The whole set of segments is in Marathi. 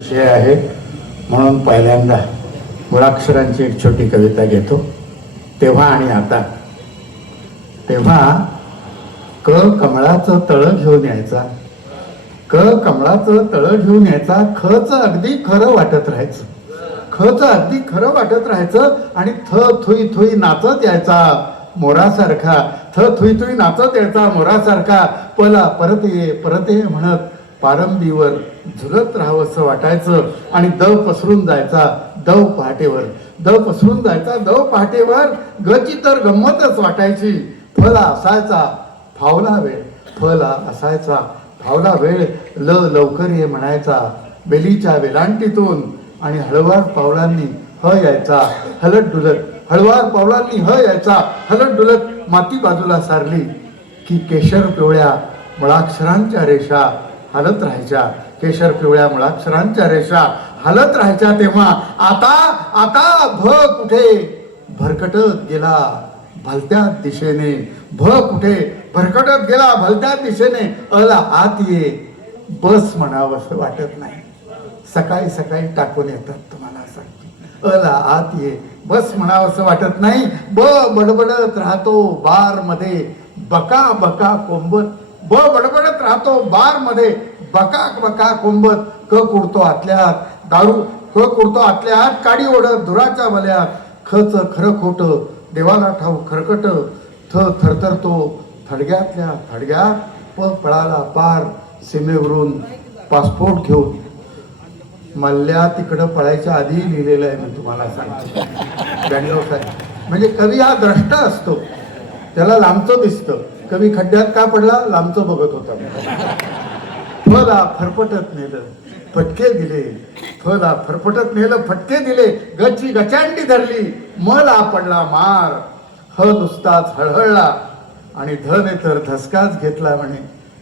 विषय आहे म्हणून पहिल्यांदा मुळाक्षरांची एक छोटी कविता घेतो. तेव्हा आणि आता. तेव्हा क कमळाचं तळं घेऊन यायचा, क कमळाचं तळं घेऊन यायचा, खच अगदी खरं वाटत राहायचं, खच अगदी खरं वाटत राहायचं आणि थ थुई थुई नाचत यायचा मोरासारखा, थ थुई थुई नाचत यायचा मोरासारखा. पला परत ये म्हणत पारंबीवर झुलत राहावंसं वाटायचं आणि दव पसरून जायचा दव पहाटेवर, दव पसरून जायचा दव पहाटेवर. गची तर गंमतच वाटायची. फला असायचा फावला वेळ, फला असायचा फावला वेळ. लवकर ये म्हणायचा बेलीच्या वेलांटीतून आणि हळवार पावलांनी ह यायचा हलत डुलत, हळवार पावलांनी ह यायचा हलत डुलत. माती बाजूला सारली की केशर पिवळ्या मुळाक्षरांच्या रेषा हलत राहायच्या, केशर पिवळ्या मुळाक्षरांच्या रेषा हलत राहायच्या. तेव्हा आता आता भ कुठे भरकटत गेला भलत्या दिशेने, भ कुठे भरकटत गेला भलत्या दिशेने. अला आत ये बस म्हणावंसं वाटत नाही, सकाळी सकाळी टाकून येतात तुम्हाला सांगते. अला आत ये बस म्हणावंसं वाटत नाही. ब बडबडत राहतो बार मध्ये बका बका कोंबत, ब बडबडत राहतो बार मध्ये बका बका कोंबत. क कुडतो आतल्यात दारू, क कुडतो आतल्यात काडी ओढत धुराच्या वल्यात. खच खरं खोट देवाला ठाऊ खरकट, थ थरथरतो थडग्यातल्या थडग्यात. प पळाला पार सीमेवरून पासपोर्ट घेऊन. मल्ल्या तिकडं पळायच्या आधी लिहिलेलं आहे मी तुम्हाला सांगतो. बँडगाव साहेब म्हणजे कवी हा द्रष्टा असतो, त्याला लांबचं दिसतं. कवी खड्ड्यात का पडला लांबचं बघत होता. फला फरफटत नेलं फटके दिले, फला फरफटत नेलं फटके दिले. गची गचांडी धरली मला पडला मार. ह नुसताच हळहळला आणि धने तर धसकाच घेतला म्हणे,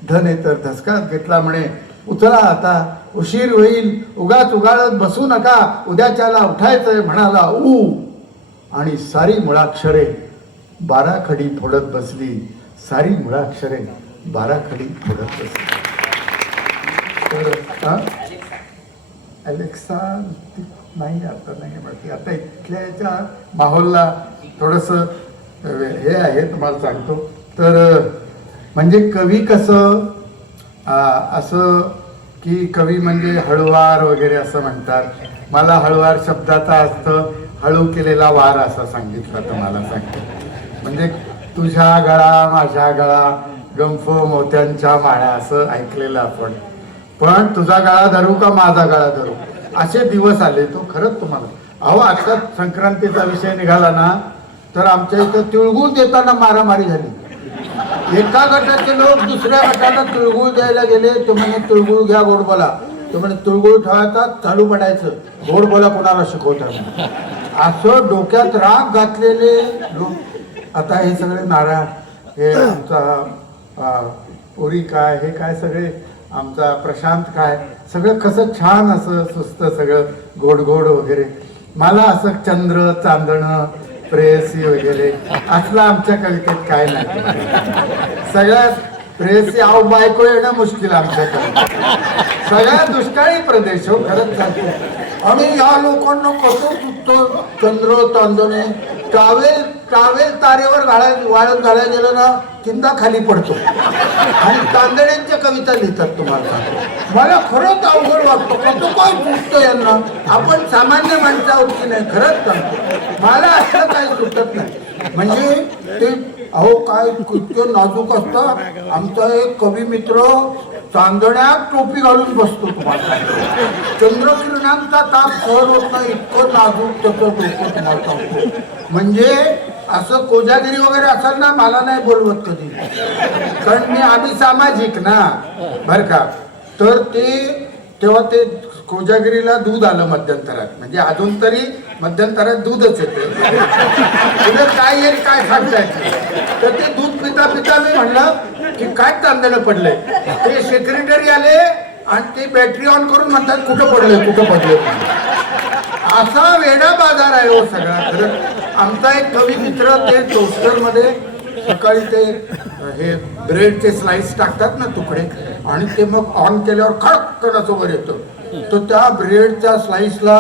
धने तर धसकाच घेतला म्हणे. उचला आता उशीर होईल, उगाच उगाळत बसू नका, उद्याच्याला उठायचंय म्हणाला ऊ. आणि सारी मुळाक्षरे 12 खडी फोडत बसली, सारी मुळाक्षरे 12 खडी फोडत बसली. तर अलेक्सा नाही आता नाही म्हणते. आता इथल्या याच्या माहोलला थोडंसं हे आहे तुम्हाला सांगतो. तर म्हणजे कवी कसं असं की कवी म्हणजे हळुवार वगैरे असं म्हणतात. मला हळुवार शब्दाचा अर्थ हळू केलेला वार असा सांगितला तुम्हाला सांगतो. म्हणजे तुझ्या गळा माझ्या गळा गंफ मोत्यांच्या माळ्या असं ऐकलेलं आपण. पण तुझा गळा धरू का माझा गळा धरू असे दिवस आले. तो खरंच तुम्हाला अहो आता संक्रांतीचा विषय निघाला ना तर आमच्या इथं तिळगुळ देताना मारामारी झाली. एका गटाचे लोक दुसऱ्या गटाला तिळगुळ द्यायला गेले. ते म्हणे तिळगुळ घ्या गोड बोला. ते म्हणे तिळगुळ ठेवायचा चालू पडायचं, गोड बोला कोणाला शिकवतात असं डोक्यात राग घातलेले लोक. आता हे सगळे नारळ हे आमचा पुरी काय हे काय सगळे आमचा प्रशांत काय सगळं कसं छान असं सुस्त सगळं गोड गोड वगैरे. मला असं चंद्र चांदणं प्रेयसी वगैरे असलं आमच्या कवितेत काय नाही. सगळ्यात प्रेयसी आव बायको येणं मुश्किल आमच्याकडे. सगळ्यात दुष्काळी प्रदेश हो खरंच सांगतो. आणि या लोकांना कसं सुटतं चंद्र चांदणे. टावेल टावेल तारेवर वाळत घालायला गेलं ना चिंता खाली पडतो. आणि तांदळ्यांच्या कविता लिहितात तुम्हाला. मला खरंच अवघड वाटतं कसं काय सुटतं यांना. आपण सामान्य माणसं आहोत की नाही खरंच सांगतो. मला असं काही सुटत नाही. म्हणजे ते अहो काय इतकं नाजूक असतं. आमचा एक कवी मित्र चांदण्यात टोपी घालून बसतो तुम्हाला. चंद्रकिरणांचा ताप सहन होत नाही इतकं नाजूक त्याचं डोकं तुम्हाला सांगतो. म्हणजे असं कोजागिरी वगैरे असेल ना मला नाही बोलवत कधी, कारण आम्ही सामाजिक ना बर का. तर ते तेव्हा ते कोजागिरीला दूध आलं मध्यंतरात. म्हणजे अजून तरी मध्यंतरात दूधच येते. काय येईल काय सांगतायचं. तर ते दूध पिता पिता मी म्हणलं की काय तांदळं पडलंय. ते सेक्रेटरी आले आणि ते बॅटरी ऑन करून म्हणतात कुठं पडलंय कुठं पडलंय. असा वेडा बाजार आहे हो सगळा. खरं आमचा एक कवी मित्र ते टोस्टर मध्ये सकाळी ते हे ब्रेडचे स्लाइस टाकतात ना तुकडे आणि ते मग ऑन केल्यावर खडकन असं वर येतं. तर त्या ब्रेडच्या स्लाइसला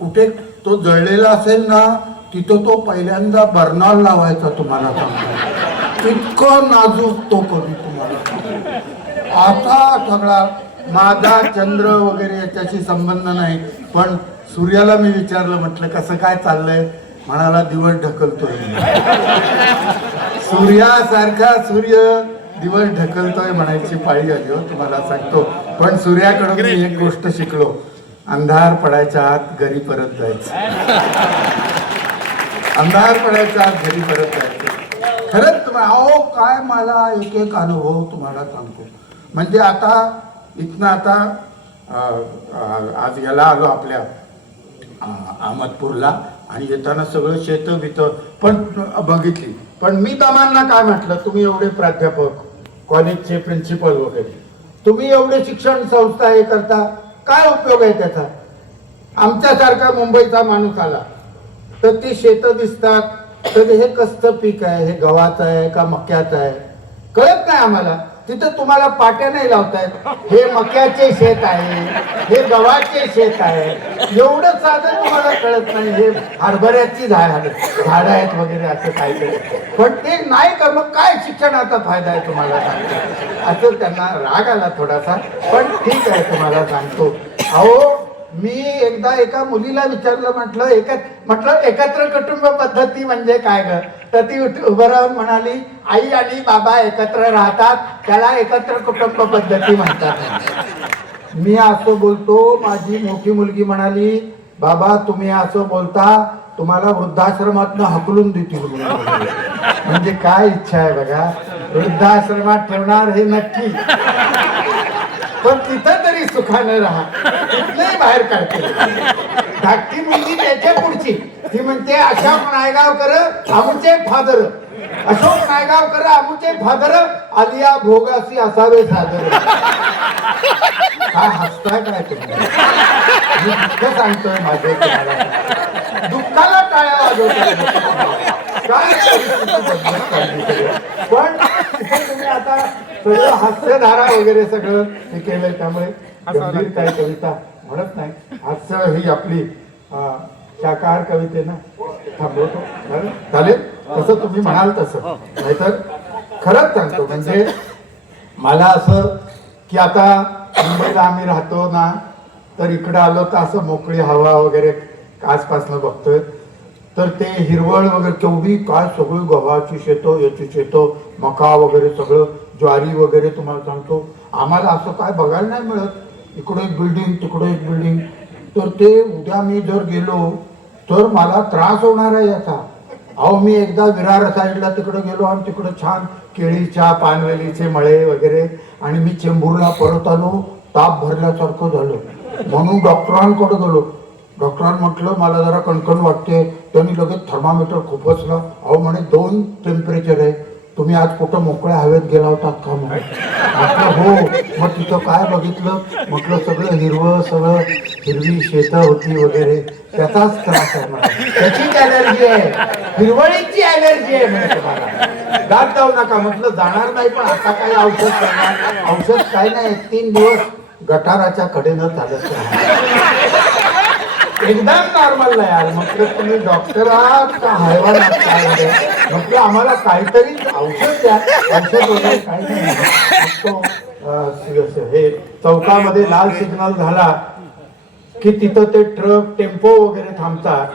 कुठे तो जळलेला असेल ना, तिथं तो पहिल्यांदा बर्नॉल लावायचा. तुम्हाला सांगतो इतकं नाजूक तो कवी तुम्हाला सांगतो. आता सगळा माझा चंद्र वगैरे याच्याशी संबंध नाही, पण सूर्याला मी विचारलं, म्हटलं कसं काय चाललंय, म्हणाला दिवस ढकलतोय. सूर्यासारखा सूर्य दिवस ढकलतोय म्हणायची पाळी आली हो तुम्हाला सांगतो. पण सूर्याकडून मी एक गोष्ट शिकलो, अंधार पडायच्या आत घरी परत जायचं. अंधार पडायच्या आत घरी परत जायचं. खरंच तुम्हाला अहो काय मला एक एक अनुभव तुम्हाला सांगतो. म्हणजे आता इथनं आता आज याला आलो आपल्या अहमदपूरला, आणि येताना सगळं शेतं बितं पण बघितली. पण मी तमांना काय म्हटलं, तुम्ही एवढे प्राध्यापक, कॉलेजचे प्रिन्सिपल वगैरे, तुम्ही एवढे शिक्षण संस्था हे करता, काय उपयोग आहे त्याचा? आमच्यासारखा मुंबईचा माणूस आला तर ती शेतं दिसतात, तर हे कसं पीक आहे, हे गव्हाचं आहे का मक्याचं आहे कळत नाही आम्हाला. तिथं तुम्हाला पाट्या नाही लावतायत, हे मक्याचे शेत आहे, हे गव्हाचे शेत आहे, एवढं साधं तुम्हाला कळत नाही. हे हरभऱ्याची झाड आहेत वगैरे असं काहीतरी, पण ते नाही का, मग काय शिक्षणाचा फायदा आहे तुम्हाला सांगतो. असं त्यांना राग आला थोडासा, पण ठीक आहे तुम्हाला सांगतो. अहो मी एकदा एका मुलीला विचारलं, म्हटलं एकत्र कुटुंब पद्धती म्हणजे काय ग? तर ती उभं राहून म्हणाली, आई आणि बाबा एकत्र राहतात, त्याला एकत्र कुटुंब पद्धती म्हणतात. मी असं बोलतो, माझी मोठी मुलगी म्हणाली, बाबा तुम्ही असं बोलता, तुम्हाला वृद्धाश्रमातनं हकलून देतील. म्हणजे काय इच्छा आहे बघा, वृद्धाश्रमात ठेवणार हे नक्की, पण तिथं तरी सुखानं राहा, तिथलंही बाहेर काढते. धाकटी मुलगी त्याच्या पुढची, ती म्हणते अशोक नायगावकर आमचे फादर, अशोक नायगावकर आमचे फादर, आलिया भोगासी असावे सादर. काय हसताय काय तुम्ही? मी दुःख सांगतोय माझे, दुःखाला टाळ्या वाजवतोय. काय पण तुम्ही आता सगळं हास्यधारा वगैरे सगळं हे केलंय, त्यामुळे गंभीर काय कविता म्हणत नाही. हास्य ही आपली शाकाहार कवितेनं थांबवतो. चालेल तसं तुम्ही म्हणाल तसं, नाहीतर खरंच सांगतो. म्हणजे मला असं की आता मुंबईला आम्ही राहतो ना, तर इकडं आलो तर असं मोकळी हवा वगैरे आसपासनं बघतोय, तर ते हिरवळ वगैरे केवढी काय सगळी गव्हाची शेतं, याची शेतं, मका वगैरे सगळं, ज्वारी वगैरे. तुम्हाला सांगतो आम्हाला असं काय बघायला नाही मिळत, इकडे एक बिल्डिंग तिकडे एक बिल्डिंग. तर ते उद्या मी जर गेलो तर मला त्रास होणार आहे याचा. अहो मी एकदा विरार साईडला तिकडे गेलो आणि तिकडे छान केळीच्या पानवेलीचे मळे वगैरे, आणि मी चेंबूरला परत आलो, ताप भरल्यासारखं झालं, म्हणून डॉक्टरांकडे गेलो. डॉक्टरांनी म्हटलं मला जरा कणकण वाटते, त्यांनी लगेच थर्मामीटर खुपसला. अहो म्हणे 2 टेम्परेचर आहे, तुम्ही आज कुठं मोकळ्या हवेत गेला होतात का? म्हटलं हो. मग तिथं काय बघितलं, म्हटलं सगळं हिरवं, सगळं हिरवी शेतं होती वगैरे, त्याचाच त्रास आहे मला, त्याचीच ॲलर्जी आहे, हिरवळीची ॲलर्जी आहे म्हणजे तुम्हाला. दात जाऊ नका. म्हटलं जाणार नाही, पण आता काही औषध करणार? औषध काय नाही, 3 दिवस गटाराच्या कडेनं चालत एकदम नॉर्मल नाही यार. म्हटलं तुम्ही डॉक्टर आहात का हैवान आहात काय? म्हटलं आम्हाला काहीतरी औषध द्या. औषध वगैरे काही नाही. हे चौकामध्ये लाल सिग्नल झाला की तिथं ते ट्रक टेम्पो वगैरे थांबतात,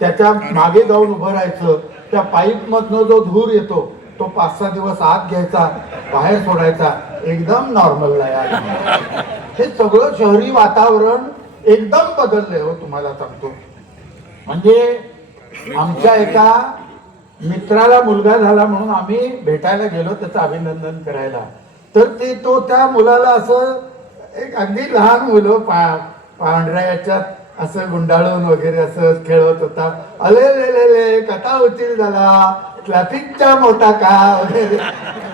त्याच्या मागे जाऊन उभं राहायचं. त्या पाईप मधनं जो धूर येतो तो 5-6 दिवस आत घ्यायचा, बाहेर सोडायचा. एकदम नॉर्मल नाही यार. हे सगळं शहरी वातावरण एकदम बदललंय हो तुम्हाला सांगतो. म्हणजे आमच्या एका मित्राला मुलगा झाला म्हणून आम्ही भेटायला गेलो त्याचं अभिनंदन करायला. तर ते तो त्या मुलाला असं एक अगदी लहान मुलं पांढऱ्या याच्यात असं गुंडाळून वगैरे असं खेळत होता. अले कथा होतील झाला, ट्रॅफिकचा मोठा का वगैरे,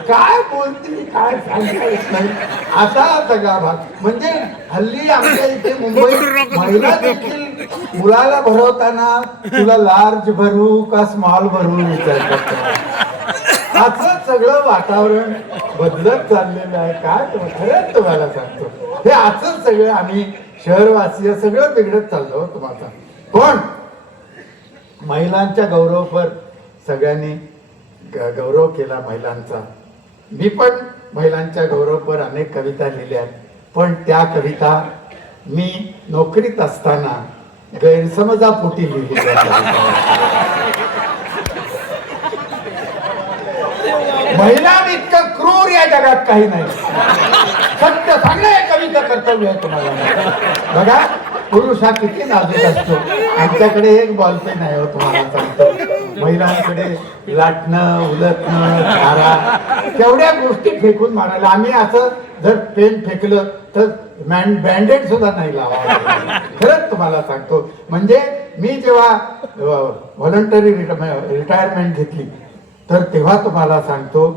काय बोलतील काय सांगता येत नाही असा सगळा भाग. म्हणजे हल्ली आमच्या इथे मुंबईत महिला देखील मुलाला भरवताना तुला लार्ज भरू का स्मॉल भरू विचारतात. असं सगळं वातावरण बदलत चाललेलं आहे. काय खरंच तुम्हाला सांगतो, हे असंच सगळं आम्ही शहरवासीय सगळं बिघडत चाललं हो तुम्हाला. पण महिलांच्या गौरवपर सगळ्यांनी गौरव केला महिलांचा. मी पण महिलांच्या गौरवपर अनेक कविता लिहिल्या, पण त्या कविता मी नोकरीत असताना गैरसमजापोटी लिहिलेल्या. महिला इतकं क्रूर या जगात काही नाही. सत्य सांगणं हे कविता कर्तव्य आहे तुम्हाला. बघा, पुरुष हा किती नाजूक असतो. आमच्याकडे एक बॉलपेन आहे हो, तुम्हाला सांगतो. महिलांकडे लाटणं, उलटणं, धारा, तेवढ्या गोष्टी फेकून मारायला. आम्ही असं जर पेन फेकलं तर बँडेड सुद्धा नाही लावा. खरंच तुम्हाला सांगतो. म्हणजे मी जेव्हा व्हॉलंटरी रिटायरमेंट घेतली तर तेव्हा तुम्हाला सांगतो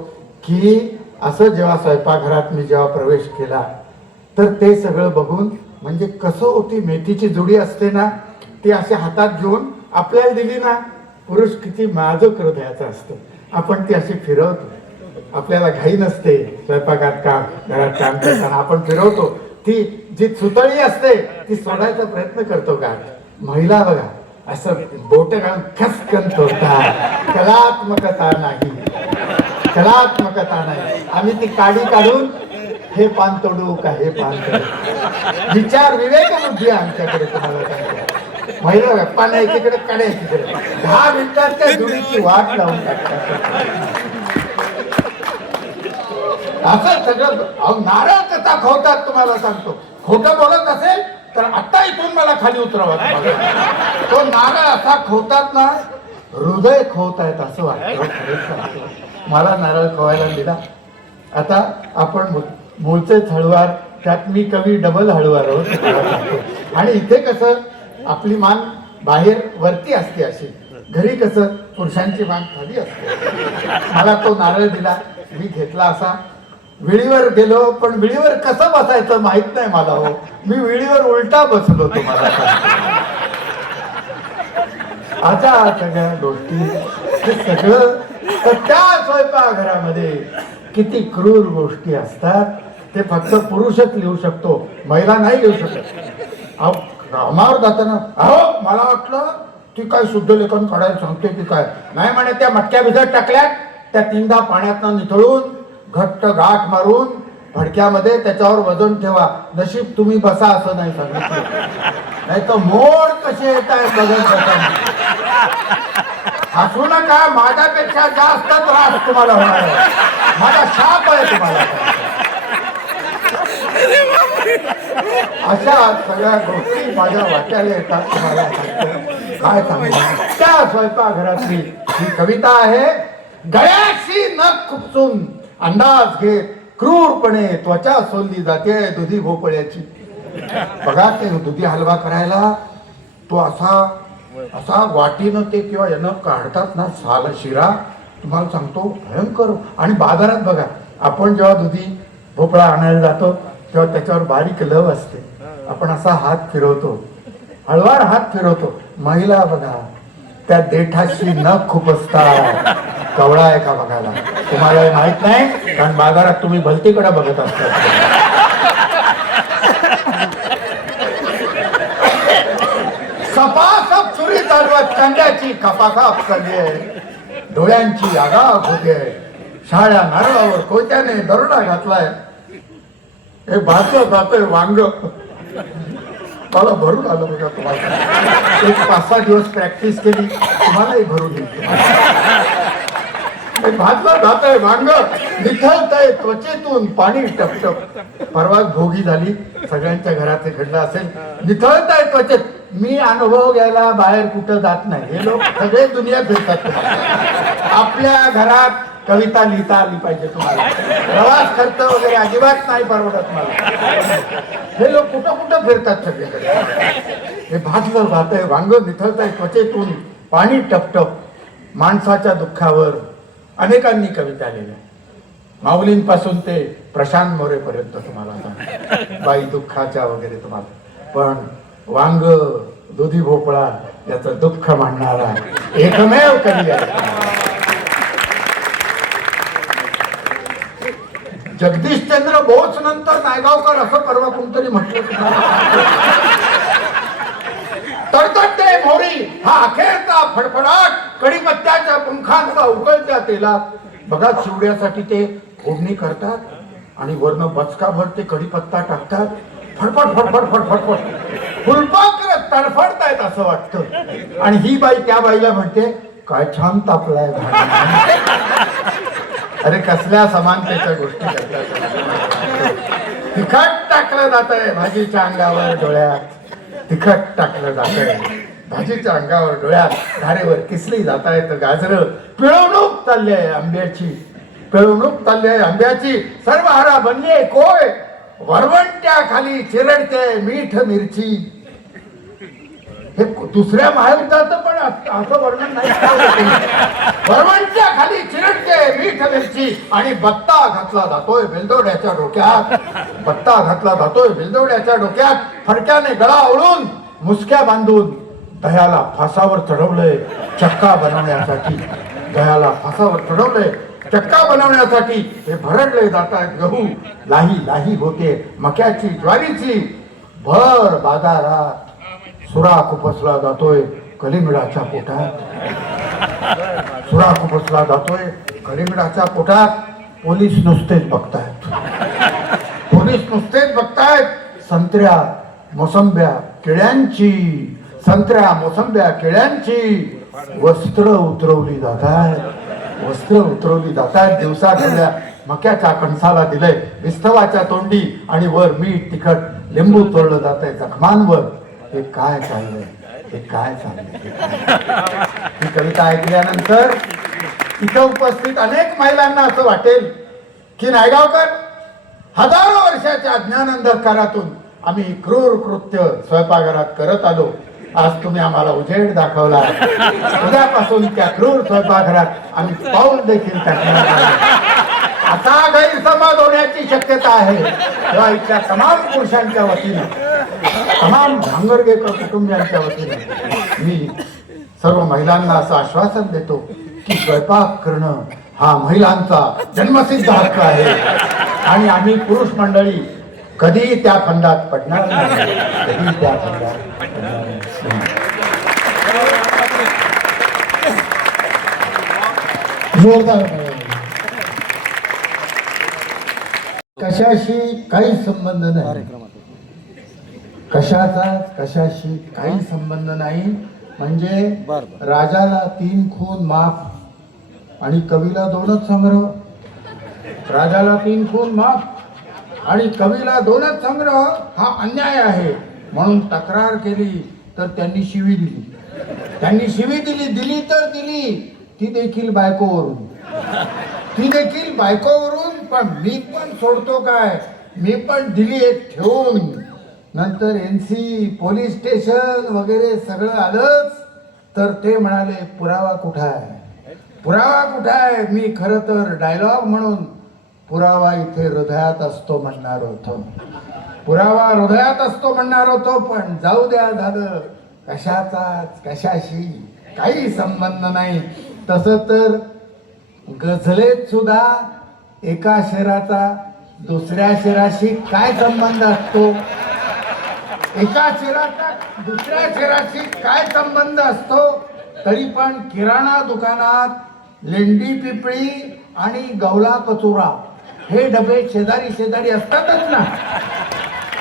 की असं जेव्हा स्वयंपाकघरात मी जेव्हा प्रवेश केला तर ते सगळं बघून, म्हणजे कसं होती मेथीची जुडी असते ना, ती अशी हातात घेऊन आपल्याला दिली ना, पुरुष किती नाजूक हृदयाचं असतं. आपण ती अशी फिरवतो. आपल्याला घाई नसते स्वयंपाकात काम, घरात काम करताना आपण फिरवतो. ती जी सुतळी असते ती सोडायचा प्रयत्न करतो का. महिला बघा असं बोट घालून खसकन तोडतात. कलात्मकता नाही, कलात्मकता नाही. आम्ही ती काडी काढून हे पान तोडू का हे पान तोडू. विचार विवेक बुद्धी आमच्याकडे तुम्हाला सांगतो. महिला गप्पा नाही एकीकडे, काड्या एकीकडे. 10 मिनिटात त्या जुडीची वाट लावून टाकतात. असं सगळं नारळ कथा खोतात तुम्हाला सांगतो. खोटं बोलत असेल तर आता इथून मला खाली उतरवा. तो नारळ असा खोतात ना, हृदय खोत आहेत असं वाटतं. मला नारळ खवायला दिला. आता आपण मूळचेच हळुवार, त्यात मी कवी डबल हळुवार आहोत. आणि इथे कसं आपली मान बाहेर वरती असते अशी, घरी कसं पुरुषांची मान खाली असते. मला तो नारळ दिला, मी घेतला असा, विळीवर गेलो. पण विळीवर कसं बसायचं माहित नाही मला हो. मी विळीवर उलटा बसलो तुम्हाला. आता सगळ्या गोष्टी हे सगळं तर त्या स्वयंपाकघरामध्ये किती क्रूर गोष्टी असतात. ते फक्त पुरुषच लिहू शकतो, महिला नाही लिहू शकत. कामावर जाताना अहो मला वाटलं ती काय शुद्ध लेखन काढायला सांगते की काय. नाही म्हणे, त्या मटक्या भिजत टाकल्यात, त्या 3दा पाण्यातनं निथळून घट्ट गाठ मारून फडक्यामध्ये त्याच्यावर वजन ठेवा. नशीब तुम्ही बसा असं नाही सांगितलं, नाही तर मोड कसे येत आहे बघत बसा. हसू नका, माझ्यापेक्षा जास्त त्रास तुम्हाला होणार आहे. माझा शाप आहे तुम्हाला. अशा सगळ्या गोष्टी माझ्या वाट्याला येतात तुम्हाला सांगतो. काय सांगणार. त्या स्वयंपाकघरातली ही कविता आहे. गळ्याशी नख खुपसून अंदाज घेत क्रूरपणे त्वचा सोलली जाते दुधी भोपळ्याची. बघा, ते दुधी हलवा करायला तो असा वाटीनं ते किंवा यानं काढतात ना साल शिरा, तुम्हाला सांगतो भयंकर. आणि बाजारात बघा, आपण जेव्हा दुधी भोपळा आणायला जातो तेव्हा त्याच्यावर बारीक लव असते. आपण असा हात फिरवतो, हळवार हात फिरवतो. महिला बघा त्या देठाशी नख खुपसतात. कवळा आहे का बघायला तुम्हाला माहित नाही, कारण बाजारात तुम्ही भलतीकडे बघत असता. सपासप सुरी चालवत कांद्याची खपाखाप चालली आहे. डोळ्यांची आगाप होते. शाळ्या नारळावर कोयत्याने दरोडा घातलाय. हे भाजलं जातोय वांग. मला भरून आलं बघा तुम्हाला. एक 5-6 दिवस प्रॅक्टिस केली, तुम्हालाही भरून येईल. भाजलं जातंय वांग, निथळतंय त्वचेतून पाणी टपटप. परवाच भोगी झाली, सगळ्यांच्या घरात घडलं असेल. निथळतंय त्वचेत. मी अनुभव घ्यायला बाहेर कुठं जात नाही. हे लोक सगळे दुनिया फिरतात. आपल्या घरात कविता लिहिता आली पाहिजे तुम्हाला. प्रवास खर्च वगैरे अजिबात नाही परवडत मला. हे लोक कुठं कुठं फिरतात सगळीकडे. हे भाजलं जातंय वांग, निथळतंय त्वचेतून पाणी टपटप. माणसाच्या दुःखावर अनेकांनी कविता लिहिल्या, माऊलींपासून ते प्रशांत मोरेपर्यंत तुम्हाला सांगतो. बाई दुःखाच्या वगैरे तुम्हाला. पण वांग, दुधी भोपळा याचं दुःख मांडणारा एकमेव कवी आहे. जगदीशचंद्र बोस नंतर नायगावकर असं परवा कोणतरी म्हटलं. तडतडते मोहरी हा अखेरचा फडफडाट कढीपत्त्याच्या पंखांचा उकळत्या तेलात. बघा चिवड्यासाठी ते फोडणी करतात आणि वरनं बचकाभर ते कढीपत्ता टाकतात. फडफड फडफड फडफड फड फुलपाखरं तडफडतायत असं वाटतं. आणि ही बाई त्या बाईला म्हणते काय छान तापलाय. अरे कसल्या समानतेच्या गोष्टी करतात. तिखट टाकलं जात आहे भाजीच्या अंगावर डोळ्यात. तिखट टाकलं जात आहे भाजीच्या अंगावर डोळ्यात. धारेवर किसली जात आहेत गाजरं. पिळवणूक चालली आहे आंब्याची. पिळवणूक चालली आहे आंब्याची. सर्व हारा बनली कोय. वरवंट्या खाली चिरडते मीठ मिरची. हे दुसऱ्या महायुद्धाचं पण असं वर्णन नाही. वरवंट्या खाली चिरडते मीठ मिरची. आणि बत्ता घातला जातोय बेलदोड्याच्या डोक्यात. बत्ता घातला जातोय बेलदोड्याच्या डोक्यात. फडक्याने गळा ओळून मुसक्या बांधून दह्याला फासावर चढवलंय चक्का बनवण्यासाठी. दह्याला फासावर चढवलंय चक्का बनवण्यासाठी. हे भरडले जात आहेत गहू. लाही लाही होते मक्याची ज्वारीची. भर बाजारात सुराख उपसला जातोय कलिंगडाच्या पोटात. सुराख उपसला जातोय कलिंगडाच्या पोटात. पोलीस नुसतेच बघतायत. पोलीस नुसतेच बघतायत. संत्र्या मोसंब्या केळ्यांची. संत्र्या मोसंब्या केळ्यांची वस्त्र उतरवली जातात. वस्त्र उतरवली जातात. दिवसाढवळ्या मक्याच्या कणसाला दिलंय विस्तवाच्या तोंडी. आणि वर मीठ तिखट लिंबू तोडलं जात आहे जखमांवर. हे काय चाललंय. हे काय चाललंय. ही कविता ऐकल्यानंतर इथं उपस्थित अनेक महिलांना असं वाटेल की नायगावकर हजारो वर्षाच्या ज्ञान अंधकारातून आम्ही क्रूर कृत्य स्वयंपाकघरात करत आलो. आज तुम्ही आम्हाला उजेड दाखवला. उद्यापासून त्या क्रूर स्वयंपाकघरात आम्ही पाऊल देखील टाकणार नाही. असा गैरसमज होण्याची शक्यता आहे. तेव्हा इथल्या तमाम पुरुषांच्या वतीनं तमाम भांगरगेकर कुटुंबियांच्या वतीनं मी सर्व महिलांना असं आश्वासन देतो की स्वयंपाक करणं हा महिलांचा जन्मसिद्ध हक्क आहे. आणि आम्ही पुरुष मंडळी कधी त्या फंदात पडणार नाही. कधी त्या फंदात पडणार नाही. जोरदार. कशाशी काही संबंध नाही. कशाशी काही संबंध नाही. म्हणजे राजाला 3 खून माफ आणि कवीला 2च संग्रह. राजाला 3 खून माफ आणि कवीला 2च संग्रह हा अन्याय आहे म्हणून तक्रार केली तर त्यांनी शिवी दिली. त्यांनी शिवी दिली तर दिली ती देखील बायकोवरून. पण मी पण सोडतो काय. मी पण दिली एक ठेवून. नंतर NC पोलीस स्टेशन वगैरे सगळं आलंच तर ते म्हणाले पुरावा कुठं आहे. पुरावा कुठं आहे. मी खरं तर डायलॉग म्हणून पुरावा इथे हृदयात असतो म्हणणार होतो. पुरावा हृदयात असतो म्हणणार होतो. पण जाऊ द्या झालं. कशाशी काही संबंध नाही. तसं तर गझलेत सुद्धा एका शेराचा दुसऱ्या शेराशी काय संबंध असतो. एका शेराचा दुसऱ्या शेराशी काय संबंध असतो. तरी पण किराणा दुकानात लेंडी पिपळी आणि गवला कचुरा हे डबे शेजारी असतातच ना.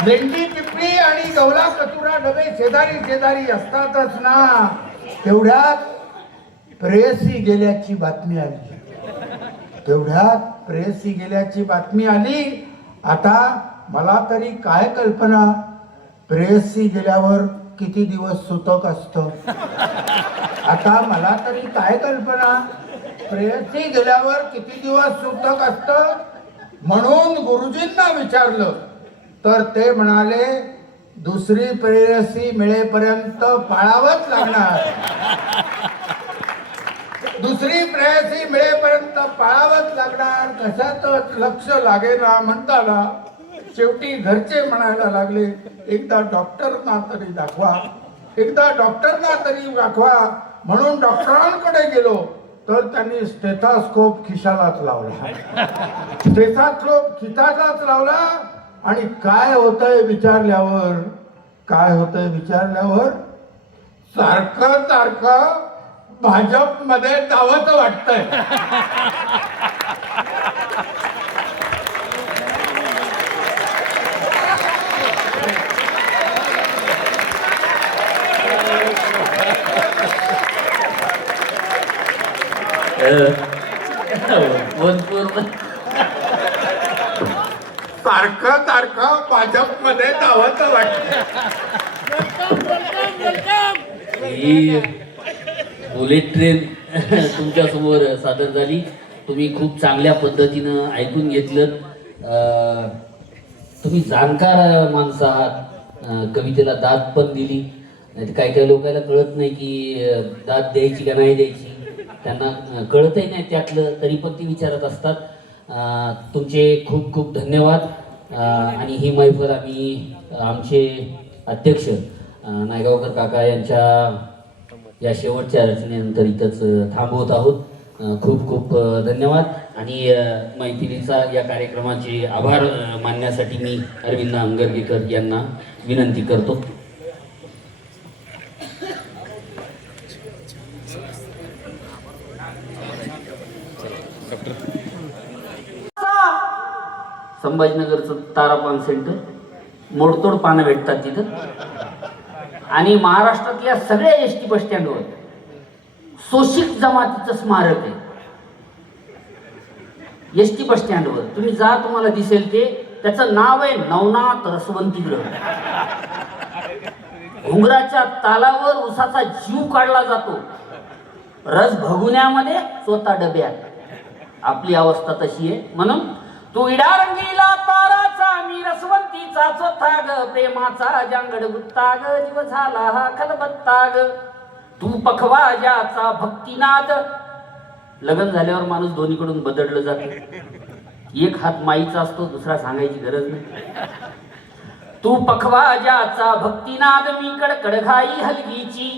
लेंडी पिपळी आणि गवला कचुरा डबे शेजारी असतातच ना. तेवढ्यात प्रेयसी गेल्याची बातमी आली. आता मला तरी काय कल्पना प्रेयसी गेल्यावर किती दिवस सुतक असतं. आता मला तरी काय कल्पना प्रेयसी गेल्यावर किती दिवस सुतक असतं. म्हणून गुरुजींना विचारलं तर ते म्हणाले दुसरी प्रेयसी मिळेपर्यंत पाळावंच लागणार. दुसरी प्रेयसी मिळेपर्यंत पाळावंच लागणार. कशातच लक्ष लागेना म्हणताना शेवटी घरचे म्हणायला लागले एकदा डॉक्टरना तरी दाखवा. म्हणून डॉक्टरांकडे गेलो तर त्यांनी स्टेथॉस्कोप खिशालाच लावला. स्टेथॉस्कोप खिशालाच लावला आणि काय होतंय विचारल्यावर सारखं सारखं भाजपमध्ये जावंच वाटतंय. सारखं सारखं भाजपमध्ये जावंच वाटतंय. ही बुलेट ट्रेन तुमच्या समोर सादर झाली. तुम्ही खूप चांगल्या पद्धतीनं ऐकून घेतलं. तुम्ही जाणकार माणसं आहात. कवितेला दाद पण दिली. नाही काही काही लोकांना कळत नाही की दाद द्यायची का नाही द्यायची, त्यांना कळतही नाही त्यातलं, तरी पण ती विचारत असतात. तुमचे खूप खूप धन्यवाद. आणि ही मैफल आम्ही आमचे अध्यक्ष नायगावकर काका यांच्या या शेवटच्या रचनेनंतर इथंच थांबवत आहोत. खूप खूप धन्यवाद. आणि मैफिलीचा या कार्यक्रमाचे आभार मानण्यासाठी मी अरविंद अंगरगेकर यांना विनंती करतो. संभाजीनगरचं तारापान सेंटर, मोडतोड पानं भेटतात तिथं. आणि महाराष्ट्रातल्या सगळ्या एसटी बस स्टँडवर शोषित जमातीचं स्मारक आहे. एसटी बस स्टँडवर तुम्ही जा, तुम्हाला दिसेल ते. त्याचं नाव आहे नवनाथ रसवंतीगृह. घुंगराच्या तालावर उसाचा जीव काढला जातो, रस भगुण्यामध्ये स्वतः डब्यात. आपली अवस्था तशी आहे. म्हणून तू इडा रंगीला ताराचा, मी रसवंतीचा चोथा ग, प्रेमाचा जांगड गुत्ता ग, जीव झाला हा खलबत्ता ग. तू पखवाजाचा भक्तिनाद. लग्न झाल्यावर माणूस दोन्हीकडून बदललं जातं. एक हात माईचा असतो, दुसरा सांगायची गरज नाही. तू पखवाजाचा भक्तिनाद, मी कडकड घाई हलगीची.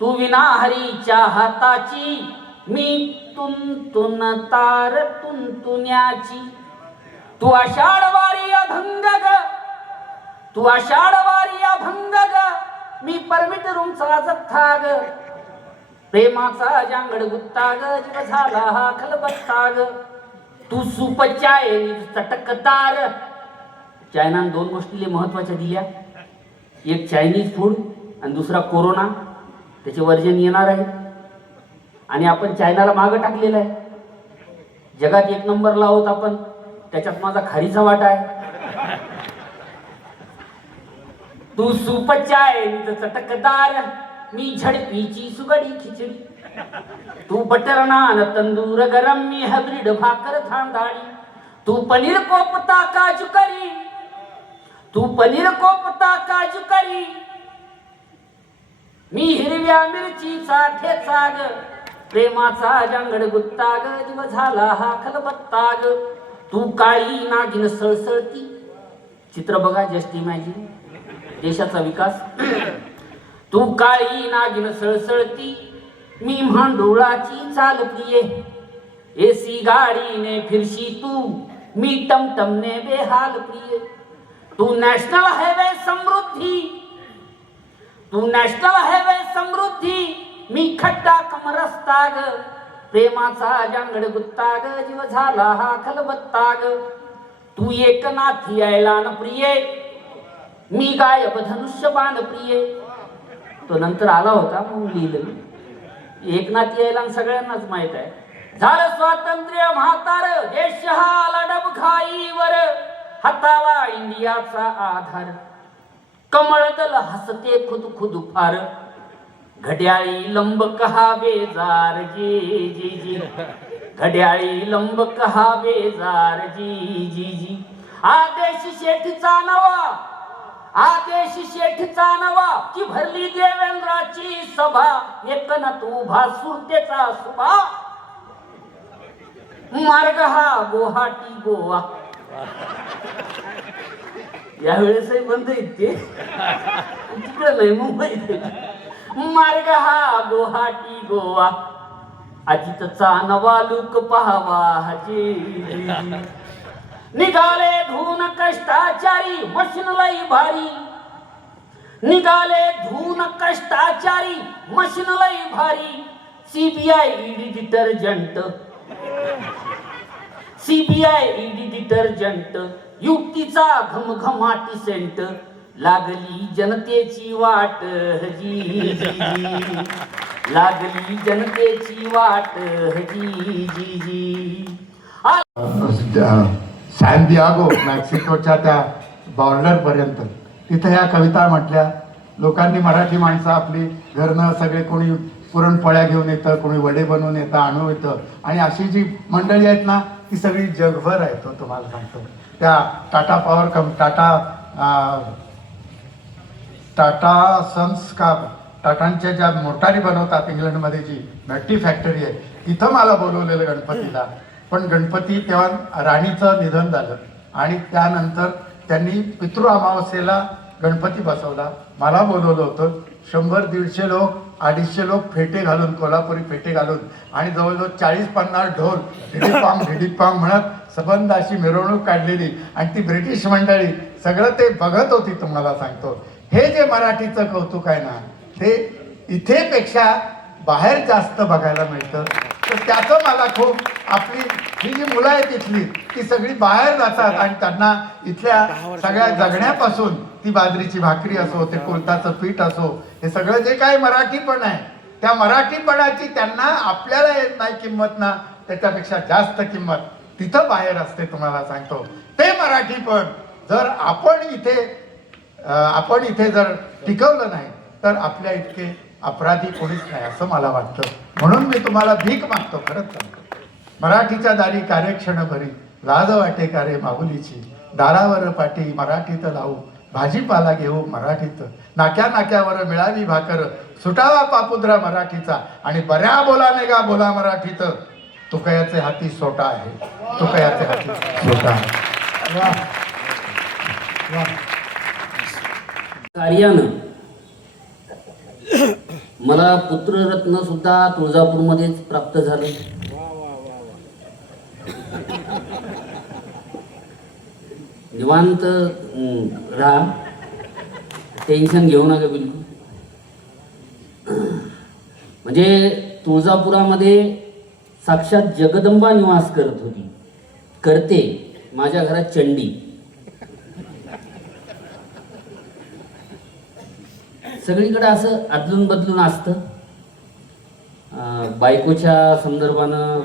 तू विनाहरीच्या हाताची, मी तुंतुन तार तुंतुण्याची. तू आषाढवारी अभंग ग, तू आषाढवारी अभंग ग, मी परमिट रूमचा जथ्था ग. प्रेमाचा जांगड गुत्ता ग, जीव झाला हा खलबत्ता ग. तू सुपचाय चटकदार. चायनानं दोन गोष्टी लय महत्वाच्या दिल्या. एक चायनीज फूड आणि दुसरा कोरोना. त्याचे वर्जन येणार आहे आणि आपण चायनाला मागं टाकलेलं आहे. जगात एक नंबरला आहोत आपण, त्याच्यात माझा खारीचा वाटा आहे. तू सुपचाय चटकदार, मी झडपीची सुगडी खिचडी. तू बटर नान तंदूर गरम, मी हायब्रिड भाकर थांडाळी. तू पनीर कोपता काजू करी, तू पनीर कोपता काजू करी, मी हिरव्या मिरचीचा ठेचा ग. प्रेमाचा जांगड गुत्ता ग, जीव झाला हा खलबत्ता ग. तू काळी नागिन सळसळती. चित्र बघा, जस्ट इमॅजिन देशाचा विकास. तू काळी नागिन सळसळती, मी भांडुळाची चाल प्रिये. एसी गाडीने फिरशी तू, मी टमटमने बेहाल प्रिये. तू नॅशनल हायवे समृद्धी, तू नॅशनल हायवे समृद्धी, मी खड्डा कम रस्ता ग. प्रेमाचा जांगड गुत्ता ग, जीव झाला हा खलबत्ता ग. तू एकनाथी ऐलान प्रिये, मी गायब धनुष्यबाण प्रिये. तो नंतर आला होता म्हणून लिहिलं. एकनाथी ऐलान सगळ्यांनाच माहित आहे. झालं स्वातंत्र्य म्हातार, देश हा आला डबघाईवर. हाताला इंडियाचा आधार, कमळदल हसते खुद खुद फार. घड्याळी लंब कहा बेजार जी जी जी, घड्याळी लंब कहा बेजार जी जी जी. आदेश शेठचा नवा, आदेश शेठचा नवा, की भरली देवेंद्राची सभा. एकनाथ उभा सुरतेचा सुभा, मार्ग हा गुवाहाटी गोवा. यावेळेसही बंद आहेत ते, तिकडे नाही मुंबईत. मार्ग हा गुवाहाटी गोवा. अजितचा नवा लूक पहावा हजी. निघाले धून कष्टाचारी मशीन लई भारी. निघाले धून कष्टाचारी मशीन लई भारी. CBI ED detergent. CBI ED detergent. युक्तीचा घमघमाटी सेंट. लागली जनतेची वाट जी जी. लागली जनतेची वाट जी जी. सॅन दियागो मेक्सिकोच्या त्या बॉर्डर पर्यंत तिथे ह्या कविता म्हटल्या. लोकांनी मराठी माणसं आपली घरनं सगळे कोणी पुरणपोळ्या घेऊन येतं, कोणी वडे बनवून येतं, आणून येतं. आणि अशी जी मंडळी आहेत ना ती सगळी जगभर आहेत. तुम्हाला सांगतो त्या टाटा पॉवर टाटा सन्स का टाटांच्या ज्या मोटारी बनवतात इंग्लंडमध्ये जी बॅटरी फॅक्टरी आहे तिथं मला बोलवलेलं गणपतीला. पण गणपती तेव्हा राणीचं निधन झालं आणि त्यानंतर त्यांनी पितृ अमावस्येला गणपती बसवला. मला बोलवलं होतं. 100-150 लोक 250 लोक फेटे घालून, कोल्हापुरी फेटे घालून आणि जवळजवळ 40-50 ढोल ढिडीपांग म्हणत सबंध अशी मिरवणूक काढलेली. आणि ती ब्रिटिश मंडळी सगळं ते बघत होती. तुम्हाला सांगतो हे जे मराठीचं कौतुक आहे ना ते इथे पेक्षा बाहेर जास्त बघायला मिळतं. तर त्याचं मला खूप आपली ही जी मुलं आहेत इथली ती सगळी बाहेर जातात आणि त्यांना इथल्या सगळ्या जगण्यापासून ती बाजरीची भाकरी असो, ते कोलताचं पीठ असो, हे सगळं जे काही मराठीपण आहे त्या मराठीपणाची त्यांना आपल्याला येत नाही किंमत ना, त्याच्यापेक्षा जास्त किंमत तिथं बाहेर असते. तुम्हाला सांगतो ते मराठीपण जर आपण इथे जर टिकवलं नाही तर आपल्या इतके अपराधी कोणीच नाही असं मला वाटतं. म्हणून मी तुम्हाला भीक मागतो. खरंच सांगतो मराठीच्या दारी कार्यक्षण भरी. लाज वाटे कारे माऊलीची. दारावर पाठी मराठीत लावू. भाजीपाला घेऊ मराठीत. नाक्या नाक्यावर मिळावी भाकर. सुटावा पापुद्रा मराठीचा. आणि बऱ्या बोलाने गा बोला मराठीत. तुकयाचे हाती सोटा आहे. तुकयाचे हाती सोटा आहे. कार्यानं मला पुत्ररत्न सुद्धा तुळजापूरमध्येच प्राप्त झालं. निवांत राहा, टेन्शन घेऊ नका बिलकुल. म्हणजे तुळजापुरामध्ये साक्षात जगदंबा निवास करत होती, करते. माझ्या घरात चंडी. सगळीकडे असं अदलून बदलून असतं. बायकोच्या संदर्भानं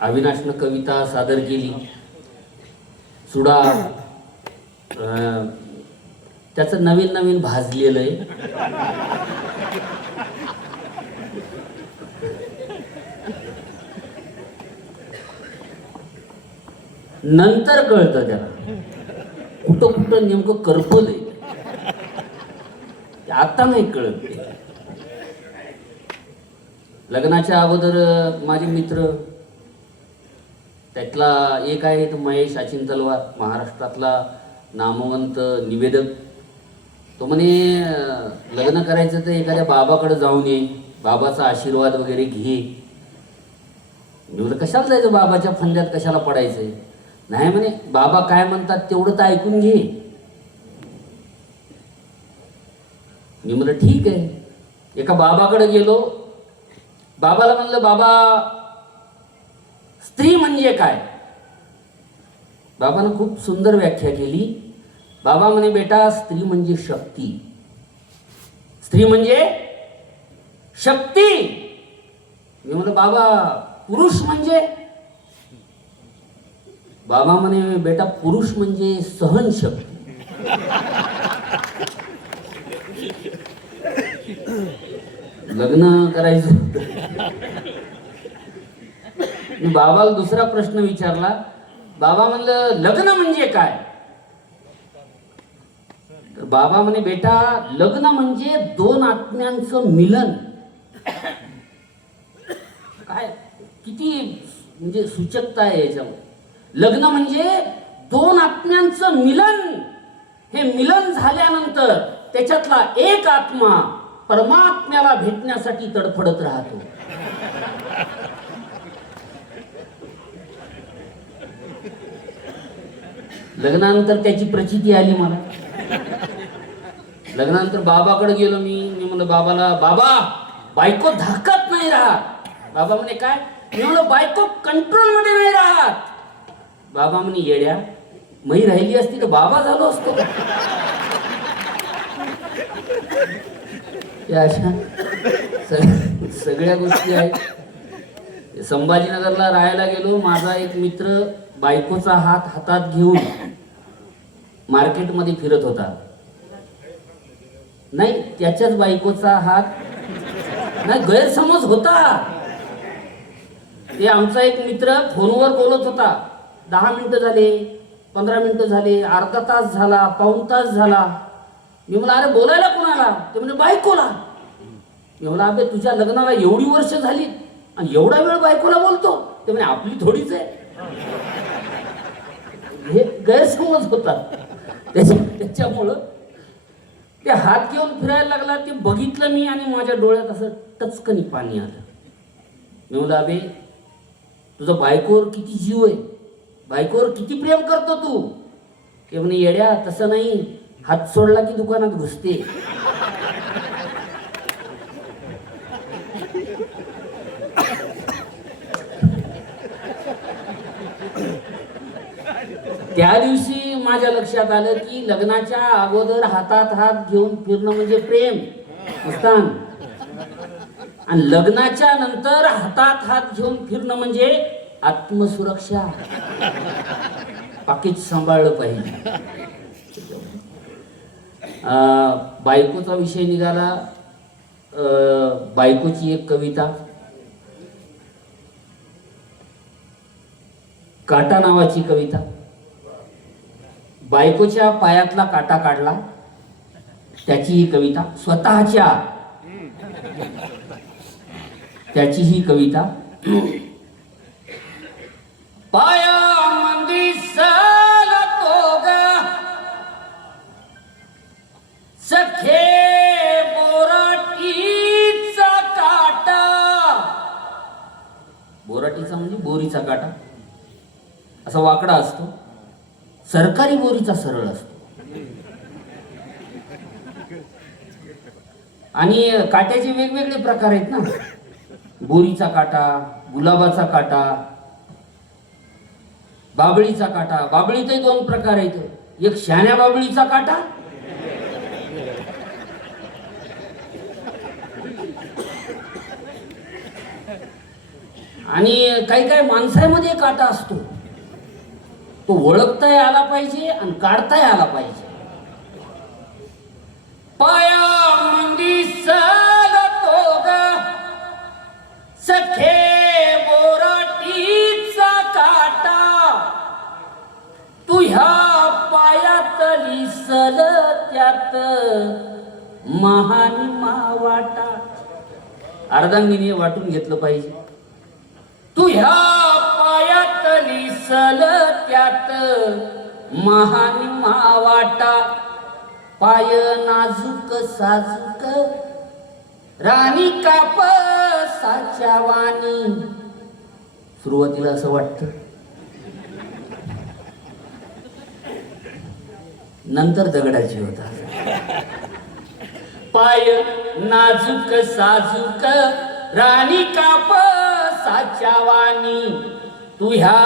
अविनाशनं कविता सादर केली. सुडा त्याचं नवीन नवीन भाजलेलं आहे. नंतर कळतं त्याला कुठं कुठं नेमकं करपलंय. आता नाही कळत. लग्नाच्या अगोदर माझे मित्र त्यातला एक आहे तो महेश अचिन तलवार, महाराष्ट्रातला नामवंत निवेदक. तो म्हणे लग्न करायचं तर एखाद्या बाबाकडे जाऊन ये, बाबाचा आशीर्वाद वगैरे घे. मी म्हटलं कशाला जायचं बाबाच्या फंद्यात, कशाला पडायचंय. नाही म्हणे बाबा काय म्हणतात तेवढं तर ऐकून घे. मी म्हटलं ठीक आहे. एका बाबाकडे गेलो. बाबाला म्हणलं बाबा स्त्री म्हणजे काय. बाबानं खूप सुंदर व्याख्या केली. बाबा म्हणे बेटा स्त्री म्हणजे शक्ती. स्त्री म्हणजे शक्ती. मी म्हटलं बाबा पुरुष म्हणजे. बाबा म्हणे बेटा पुरुष म्हणजे सहनशक्ती. लग्न करायचं. मी बाबाला दुसरा प्रश्न विचारला. बाबा म्हणलं लग्न म्हणजे काय. तर बाबा म्हणे बेटा लग्न म्हणजे दोन आत्म्यांचं मिलन. काय किती म्हणजे सूचकता आहे याच्यामध्ये. लग्न म्हणजे दोन आत्म्यांचं मिलन. हे मिलन झाल्यानंतर त्याच्यातला एक आत्मा परमात्म्याला भेटण्यासाठी तडफडत राहतो. लग्नानंतर त्याची प्रचिती आली मला. लग्नानंतर बाबाकडे गेलो मी म्हणलं बाबाला, बाबा बायको धाकत नाही राहत. बाबा म्हणे काय? मी म्हणलं बायको कंट्रोल मध्ये नाही राहत. बाबा म्हणे येड्या, मी राहिली असती तर बाबा झालो असतो. या अशा सगळ्या गोष्टी आहेत. संभाजीनगरला राहायला गेलो. माझा एक मित्र बायकोचा हात हातात घेऊन मार्केटमध्ये फिरत होता. नाही, त्याच्याच बायकोचा हात नाही, गैरसमज होता. ते आमचा एक मित्र फोनवर बोलत होता. 10 मिनिटं झाले, 15 मिनिटं झाले, अर्धा तास झाला, पाऊण तास झाला. मी म्हणलं अरे बोलायला कोणाला? ते म्हणजे बायकोला. मी म्हणलं अबे तुझ्या लग्नाला एवढी वर्ष झाली आणि एवढा वेळ बायकोला बोलतो? ते म्हणजे आपली थोडीच आहे. हे गैरसमज होता. त्याच्यामुळं ते हात घेऊन फिरायला लागला. ते बघितलं मी आणि माझ्या डोळ्यात असं टचकनी पाणी आलं. मी म्हणलं अबे तुझा बायकोवर किती जीव आहे, बायकोवर किती प्रेम करतो तू? ते म्हणे येड्या तसं नाही, हात सोडला की दुकानात घुसते. त्या दिवशी माझ्या लक्षात आलं की लग्नाच्या अगोदर हातात हात घेऊन फिरणं म्हणजे प्रेम मस्तान, आणि लग्नाच्या नंतर हातात हात घेऊन फिरणं म्हणजे आत्मसुरक्षा. पाकिट सांभाळलं पाहिजे. बायकोचा विषय निघाला. बायकोची एक कविता, काटा नावाची कविता. बायकोच्या पायातला काटा काढला, त्याची ही कविता. स्वतःच्या त्याची ही कविता. पायामंदी सलतो ग सखे बोराटीचा काटा. बोराटीचा म्हणजे बोरीचा काटा. असा वाकडा असतो. सरकारी बोरीचा सरळ असतो. आणि काट्याचे वेगवेगळे प्रकार आहेत ना. बोरीचा काटा, गुलाबाचा काटा, बाबळीचा काटा. बाबळीतही 2 प्रकार आहेत. एक शाण्या बाबळीचा काटा, आणि काही काही माणसामध्ये काटा असतो. तो ओळखताही आला पाहिजे आणि काढताही आला पाहिजे. पायामंदी सलतो ग सखे बोराटीचा काटा. तुझ्या पायातली सलत्यात महानिमा वाटा. अर्धांगिनी वाटून घेतलं पाहिजे. तुझ्या पायातली सलत्यात महानिमा वाटा. पाय नाजूक साजूक राणी कापसाच्या वाणी. सुरुवातीला असं वाटतं, नंतर दगडाची होता. पाय नाजूक साजूक राणी कापसाच्या वाणी. तुह्या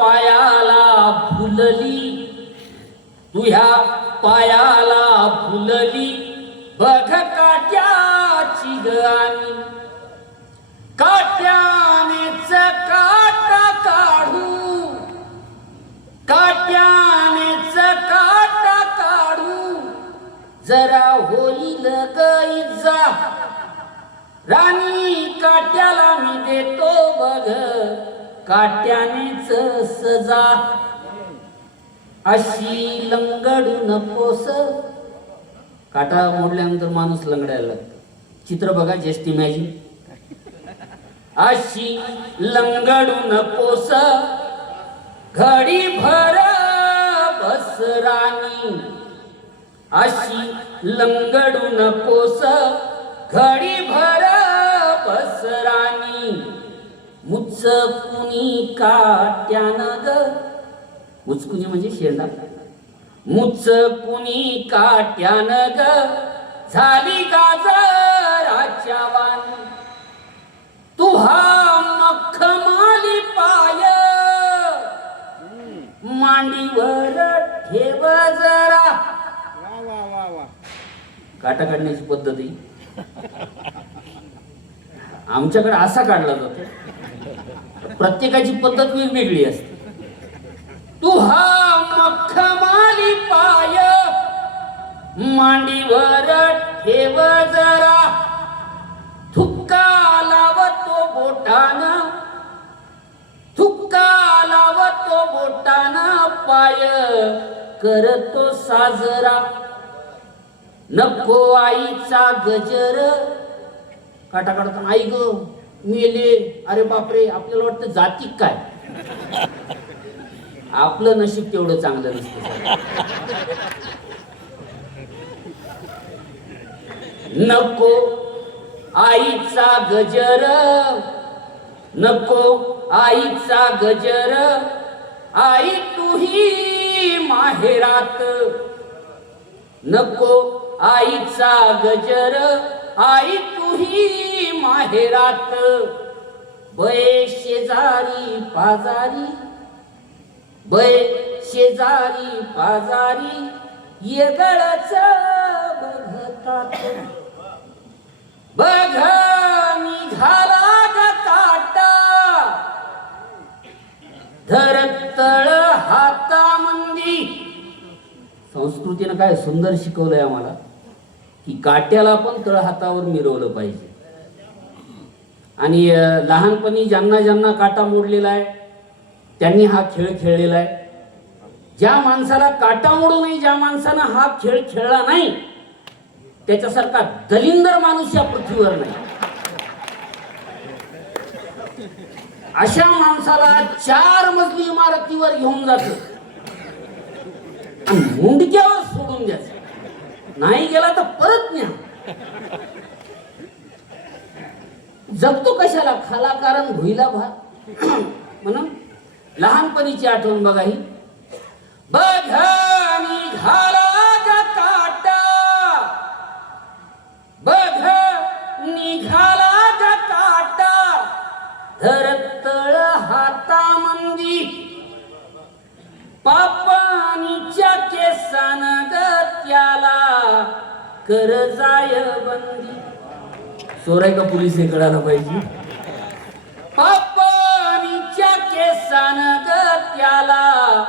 पायाला फुलली, तुह्या पायाला फुलली बघ काट्याची गाणी. काट्यानेच काटा काढू, काट्यानेच काटा काढू. जरा होईल गईजा राणी काट्याला मी देतो बघ काट्यानेच सजा. अशी लंगडून पोस. काटा मोडल्यानंतर माणूस लंगडायला लागतो. चित्र बघा, जस्ट इमॅजिन. अशी लंगडून पोस घडी भर बस राणी. अशी लंगडून पोस घडी भर बस राणी. मुच कुणी काट्यान ग मुचकुनी म्हणजे शेंडा. मुचकुनी काट्यानं ग झाली गाजराच्या वाणी, तुहा मखमाली पाय मांडीवर ठेव जरा. काटा काढण्याची पद्धत ही आमच्याकडे असा काढला जातो. प्रत्येकाची पद्धत वेगवेगळी असते. तुहा मखमाली पाय मांडीवर ठेव जरा, थुक्का लावतो बोटानं, थुक्का लावतो बोटानं पाय करतो साजरा. नको आईचा गजर. काटा काढताना आई ग मेले, अरे बापरे, आपल्याला वाटतं जाती काय. आपलं नशीब तेवढं चांगलं नसतं. नको आईचा गजर, नको आईचा गजर, आई तुही माहेरात. नको आईचा गजर, आई तुही माहेरात. बये शेजारी पाजारी, बये शेजारी पाजारी येगळच बघतात. बघ निघाला ग काटा, धरतळ हातामंदी. संस्कृतीनं काय सुंदर शिकवलंय आम्हाला की काट्याला पण तळ हातावर मिरवलं पाहिजे. आणि लहानपणी ज्यांना ज्यांना काटा मोडलेला आहे त्यांनी हा खेळ खेळलेला आहे. ज्या माणसाला काटा मोडू नये, ज्या माणसानं हा खेळ खेळला नाही, त्याच्यासारखा दलिंदर माणूस या पृथ्वीवर नाही. अशा माणसाला 4 मजली इमारतीवर घेऊन जातो आणि मुंडक्यावर सोडून द्यायचं. नाही गेला तर परत न्या. जगतो कशाला, खाला कारण भुईला भात म्हणून लहानपणीची आठवण बघा ही. बघ निघाला ग काटा, बघ निघाला ग काटा, धरतळ हातामंदी. पापानीच्या केसान ग त्याला कर जाय बंदी. सोराय का पोलीस हे कळायला पाहिजे. पापानीच्या केसान ग त्याला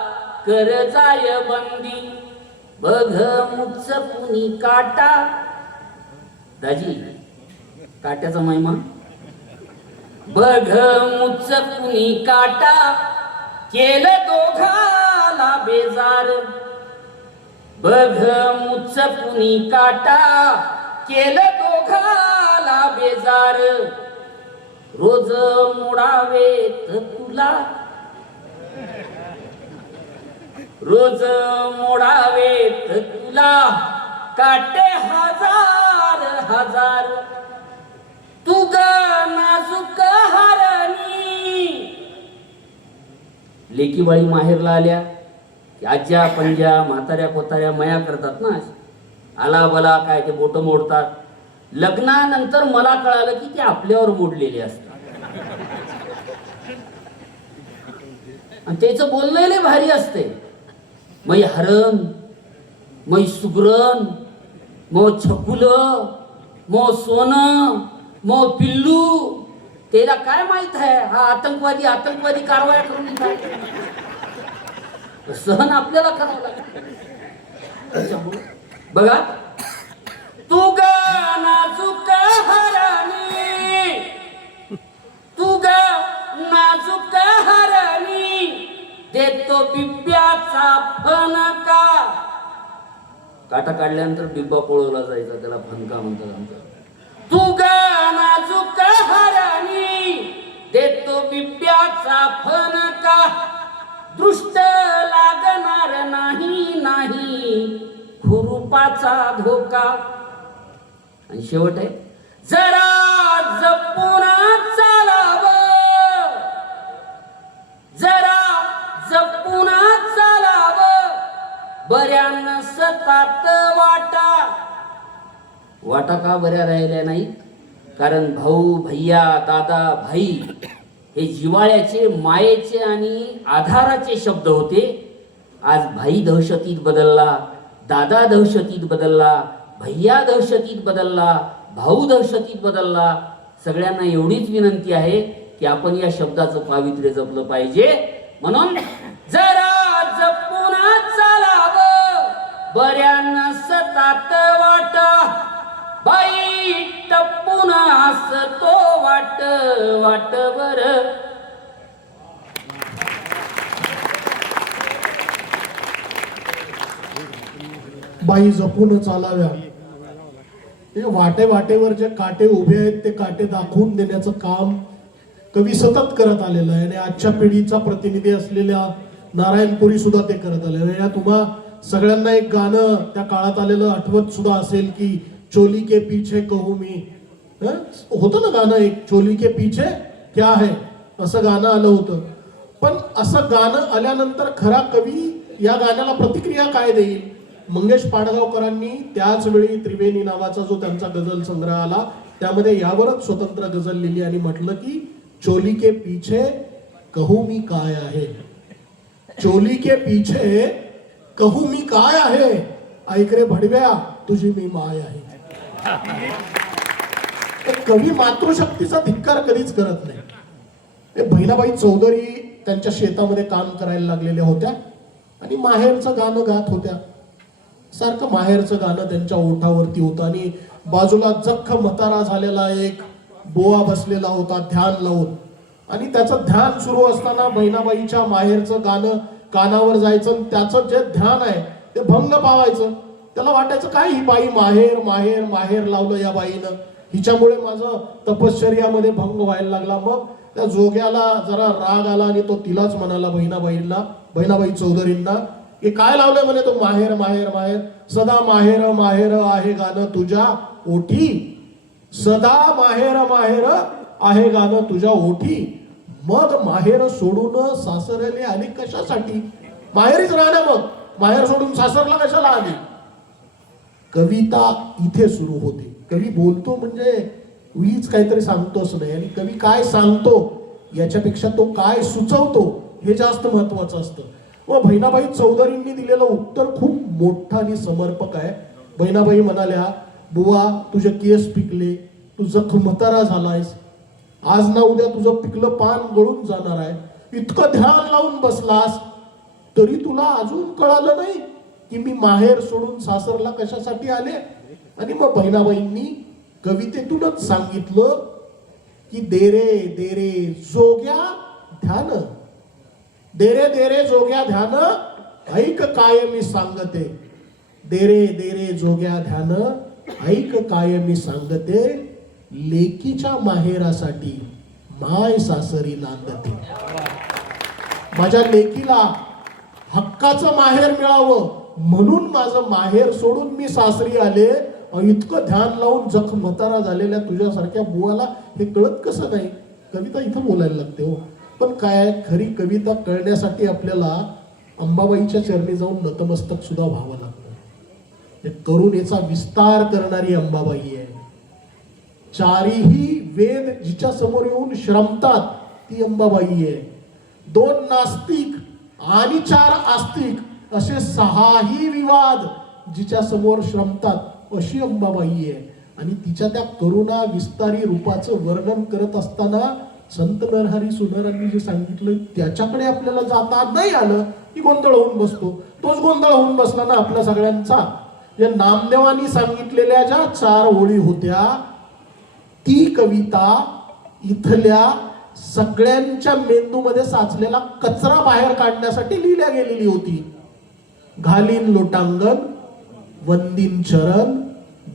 कर जाय बंदी. बघ मुचकुनी काटा. दाजी काट्याचा महिमा. बघ मुचकुनी काटा, केलं दोघाला बेजार. बघ मुचकुनी काटा, केलं दोघाला बेजार. रोज मोडावेत तुला, रोज मोडावेत तुला काटे हजार हजार. तू ग नाजूक हरणी. लेकीबाळी माहेरला आल्या की आज्या पंज्या म्हाताऱ्या कोताऱ्या मया करतात ना. आला बला काय ते बोट मोडतात. लग्नानंतर मला कळालं की ते आपल्यावर मोडलेले असतात. आणि त्याचं बोललेले भारी असते. मै हरण, मै सुगरण, मो छकुल, मो सोनं, मो पिल्लू. त्याला काय माहित आहे हा आतंकवादी आतंकवादी कारवाया करून येतात. सहन आपल्याला करावं लागेल. बघा, तू ग नाजूक हरणी, तू ग नाजूक हरणी, देतो बिब्याचा फणका. काटा काढल्यानंतर बिब्बा पळवला जायचा, त्याला फणका म्हणतात आमच्या. तू ग नाजूक हरणी, देतो बिब्याचा फणका. दृष्ट लागणार नाही नाही खुरुपाचा धोका. आणि शेवट आहे, जरा जपून चालावं, जरा जपून चालावं. वाटा का बऱ्या राहिल्या नाहीत? कारण भाऊ, भैया, दादा, भाई हे जिव्हाळ्याचे, मायेचे आणि आधाराचे शब्द होते. आज भाई दहशतीत बदलला, दादा दहशतीत बदलला, भैया दहशतीत बदलला, भाऊ दहशतीत बदलला. सगळ्यांना एवढीच विनंती आहे की आपण या शब्दाचं पावित्र्य जपलं पाहिजे. म्हणून जरा जपून चालावं, बऱ्यांना सतात वाटा, बाई टपून हसतो वाट वाट बर. बाई जपून चालाव्या. ते वाटेवर जे काटे उभे आहेत ते काटे दाखवून देण्याचं काम कवी सतत करत आलेलं आहे आणि आजच्या पिढीचा प्रतिनिधी असलेल्या नारायणपुरी सुद्धा ते करत आलेलं आहे. तुम्हा सगळ्यांना एक गाणं त्या काळात आलेलं आठवत सुद्धा असेल की चोली के पीछे कहू मी, होतं ना गाणं एक, चोली के पीछे क्या है, असं गाणं आलं होतं. पण असं गाणं आल्यानंतर खरा कवी या गाण्याला प्रतिक्रिया काय देईल? मंगेश पाडगावकरांनी त्याच वेळी त्रिवेणी नावाचा जो त्यांचा गझल संग्रह आला त्यामध्ये यावरच स्वतंत्र गझल लिहिली आणि म्हटलं की चोली के पीछे कहू मी काय आहे, चोली के पीछे कहू मी काय आहे, ऐक रे भडव्या तुझी मी माय आहे. कवी मातृशक्तीचा धिक्कार कधीच करत नाही. बहिणाबाई चौधरी त्यांच्या शेतामध्ये काम करायला लागलेल्या होत्या आणि माहेरचं गाणं गात होत्या. सारखं माहेरचं गाणं त्यांच्या ओठावरती होतं आणि बाजूला जख्ख म्हातारा झालेला एक बोवा बसलेला होता ध्यान लावून. आणि त्याचं ध्यान सुरू असताना बहिणाबाईच्या माहेरचं गाणं कानावर जायचं आणि त्याचं जे ध्यान आहे ते भंग पावायचं. त्याला वाटायचं काय ही बाई माहेर माहेर माहेर लावलं या बाईनं, हिच्यामुळे माझं तपश्चर्यामध्ये भंग व्हायला लागला. मग त्या जोग्याला जरा राग आला आणि तो तिलाच म्हणाला, बहिणाबाई चौधरींना, की काय लावलंय म्हणे तो माहेर माहेर माहेर, सदा माहेर माहेर आहे गाणं तुझ्या ओठी, सदा माहेर माहेर आहे गाणं तुझ्या ओठी. मग माहेर सोडून सासरले आली कशासाठी? माहेरीच राहण्या, मग माहेर सोडून सासरला कशाला आली? कविता इथे सुरू होते. कवी बोलतो म्हणजे वीज काहीतरी सांगतोच नाही, आणि कवी काय सांगतो याच्यापेक्षा तो काय सुचवतो हे जास्त महत्वाचं असतं. व बहिणाबाई चौधरींनी दिलेलं उत्तर खूप मोठं आणि समर्पक आहे. बहिणाबाई म्हणाल्या, बुवा तुझे केस पिकले, तू जखम म्हातारा झालायस, आज ना उद्या तुझं पिकलं पान गळून जाणार आहे, इतकं ध्यान लावून बसलास तरी तुला अजून कळालं नाही की मी माहेर सोडून सासरला कशासाठी आले? आणि मग बहिणाबाईंनी कवितेतूनच सांगितलं की देरे देरे जोग्या ध्यान, देरे देरे जोग्या ध्यान, ऐक काय मी सांगते, देरे देरे जोग्या ध्यान, ऐक काय मी सांगते, लेकीच्या माहेरासाठी माय सासरी नांदते. माझ्या लेकीला हक्काचं माहेर मिळावं म्हणून माझं माहेर सोडून मी सासरी आले. इतकं ध्यान लावून जखम म्हातारा झालेल्या तुझ्यासारख्या बुवाला हे कळत कसं नाही? कविता इथं बोलायला लागते हो. पण काय, खरी कविता कळण्यासाठी आपल्याला अंबाबाईच्या चरणी जाऊन नतमस्तक सुद्धा व्हावं लागतं. करुणेचा विस्तार करणारी अंबाबाई आहे. चारीही वेद जिच्या समोर येऊन श्रमतात ती अंबाबाई आहे. 2 नास्तिक आणि 4 आस्तिक असे 6ही विवाद जिच्या समोर श्रमतात अशी अंबाबाई आहे. आणि तिच्या त्या करुणा विस्तारी रूपाचं वर्णन करत असताना संत नरहरी सुनरांनी जे सांगितलं त्याच्याकडे आपल्याला जाता नाही आलं की गोंधळ होऊन बसतो. तोच गोंधळ होऊन बसला ना आपल्या सगळ्यांचा. या नामदेवांनी सांगितलेल्या ज्या 4 ओळी होत्या ती कविता इथल्या सगळ्यांच्या मेंदूमध्ये साचलेला कचरा बाहेर काढण्यासाठी लिहिल्या गेलेली होती. घालीन लोटांगण वंदीन चरण,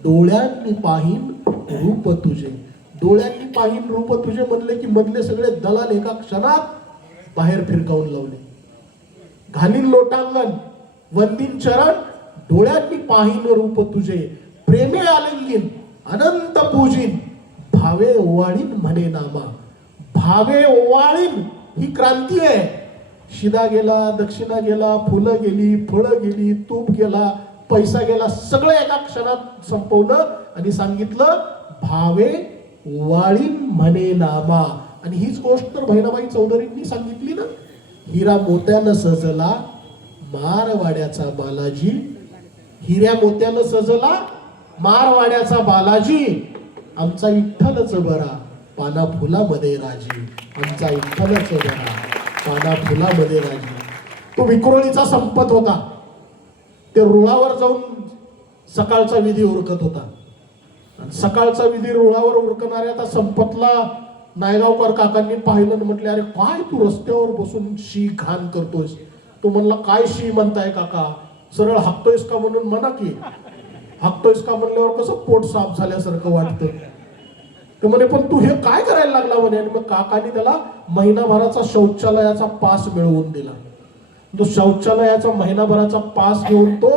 डोळ्यांनी पाहीन रूप तुझे. डोळ्यांनी पाहीन रूप तुझे म्हणले की मधले सगळे दलाल एका क्षणात बाहेर फिरकावून लावले. घालीन लोटांगण वंदीन चरण, डोळ्यांनी पाहीन रूप तुझे, प्रेमे आलिंगीन अनंत पूजिन, भावे ओवाळीन म्हणे नामा. भावे ओवाळीन ही क्रांती आहे. शिदा गेला, दक्षिणा गेला, फुलं गेली, फळं गेली, तूप गेला, पैसा गेला, सगळं एका क्षणात संपवलं आणि सांगितलं भावे वाळीन म्हणे नामा. आणि हीच गोष्ट तर बहिणाबाई चौधरींनी सांगितली ना. हिरा मोत्यानं सजला मारवाड्याचा बालाजी, हिऱ्या मोत्यानं सजला मारवाड्याचा बालाजी, आमचा विठ्ठलच बरा पाना फुलामध्ये राजी, आमचा विठ्ठलच बरा पाना फुलामध्ये राजी. तो विक्रोळीचा संपत होता. ते रुळावर जाऊन सकाळचा विधी उरकत होता. आणि सकाळचा विधी रुळावर उरकणाऱ्या त्या संपतला नायगावकर काकांनी पाहिलं आणि म्हटले, अरे काय तू रस्त्यावर बसून शी घाण करतोयस. तो म्हणला, काय शी म्हणताय काका, सरळ हाकतोयस का म्हणून म्हणा की. हाकतोयस का म्हणल्यावर कसं पोट साफ झाल्यासारखं वाटतं. तर म्हणे पण तू हे काय करायला लागला म्हणे. आणि मग काकाने त्याला महिनाभराचा शौचालयाचा पास मिळवून दिला. तो शौचालयाचा महिनाभराचा पास घेऊन तो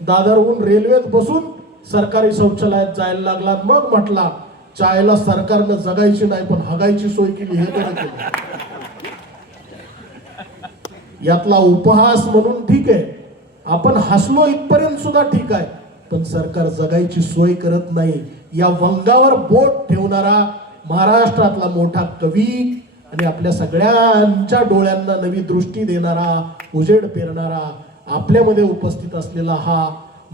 दादरहून रेल्वेत बसून सरकारी शौचालयात जायला लागला. मग म्हटला, चायला सरकारनं जगायची नाही पण हगायची सोय केली, हे बरं केलं. यातला उपहास म्हणून ठीक आहे, आपण हसलो इथपर्यंत सुद्धा ठीक आहे, पण सरकार जगायची सोय करत नाही. या वंगावर बोट ठेवणारा महाराष्ट्रातला मोठा कवी आणि आपल्या सगळ्यांच्या डोळ्यांना नवी दृष्टी देणारा, उजेड पेरणारा, आपल्यामध्ये उपस्थित असलेला हा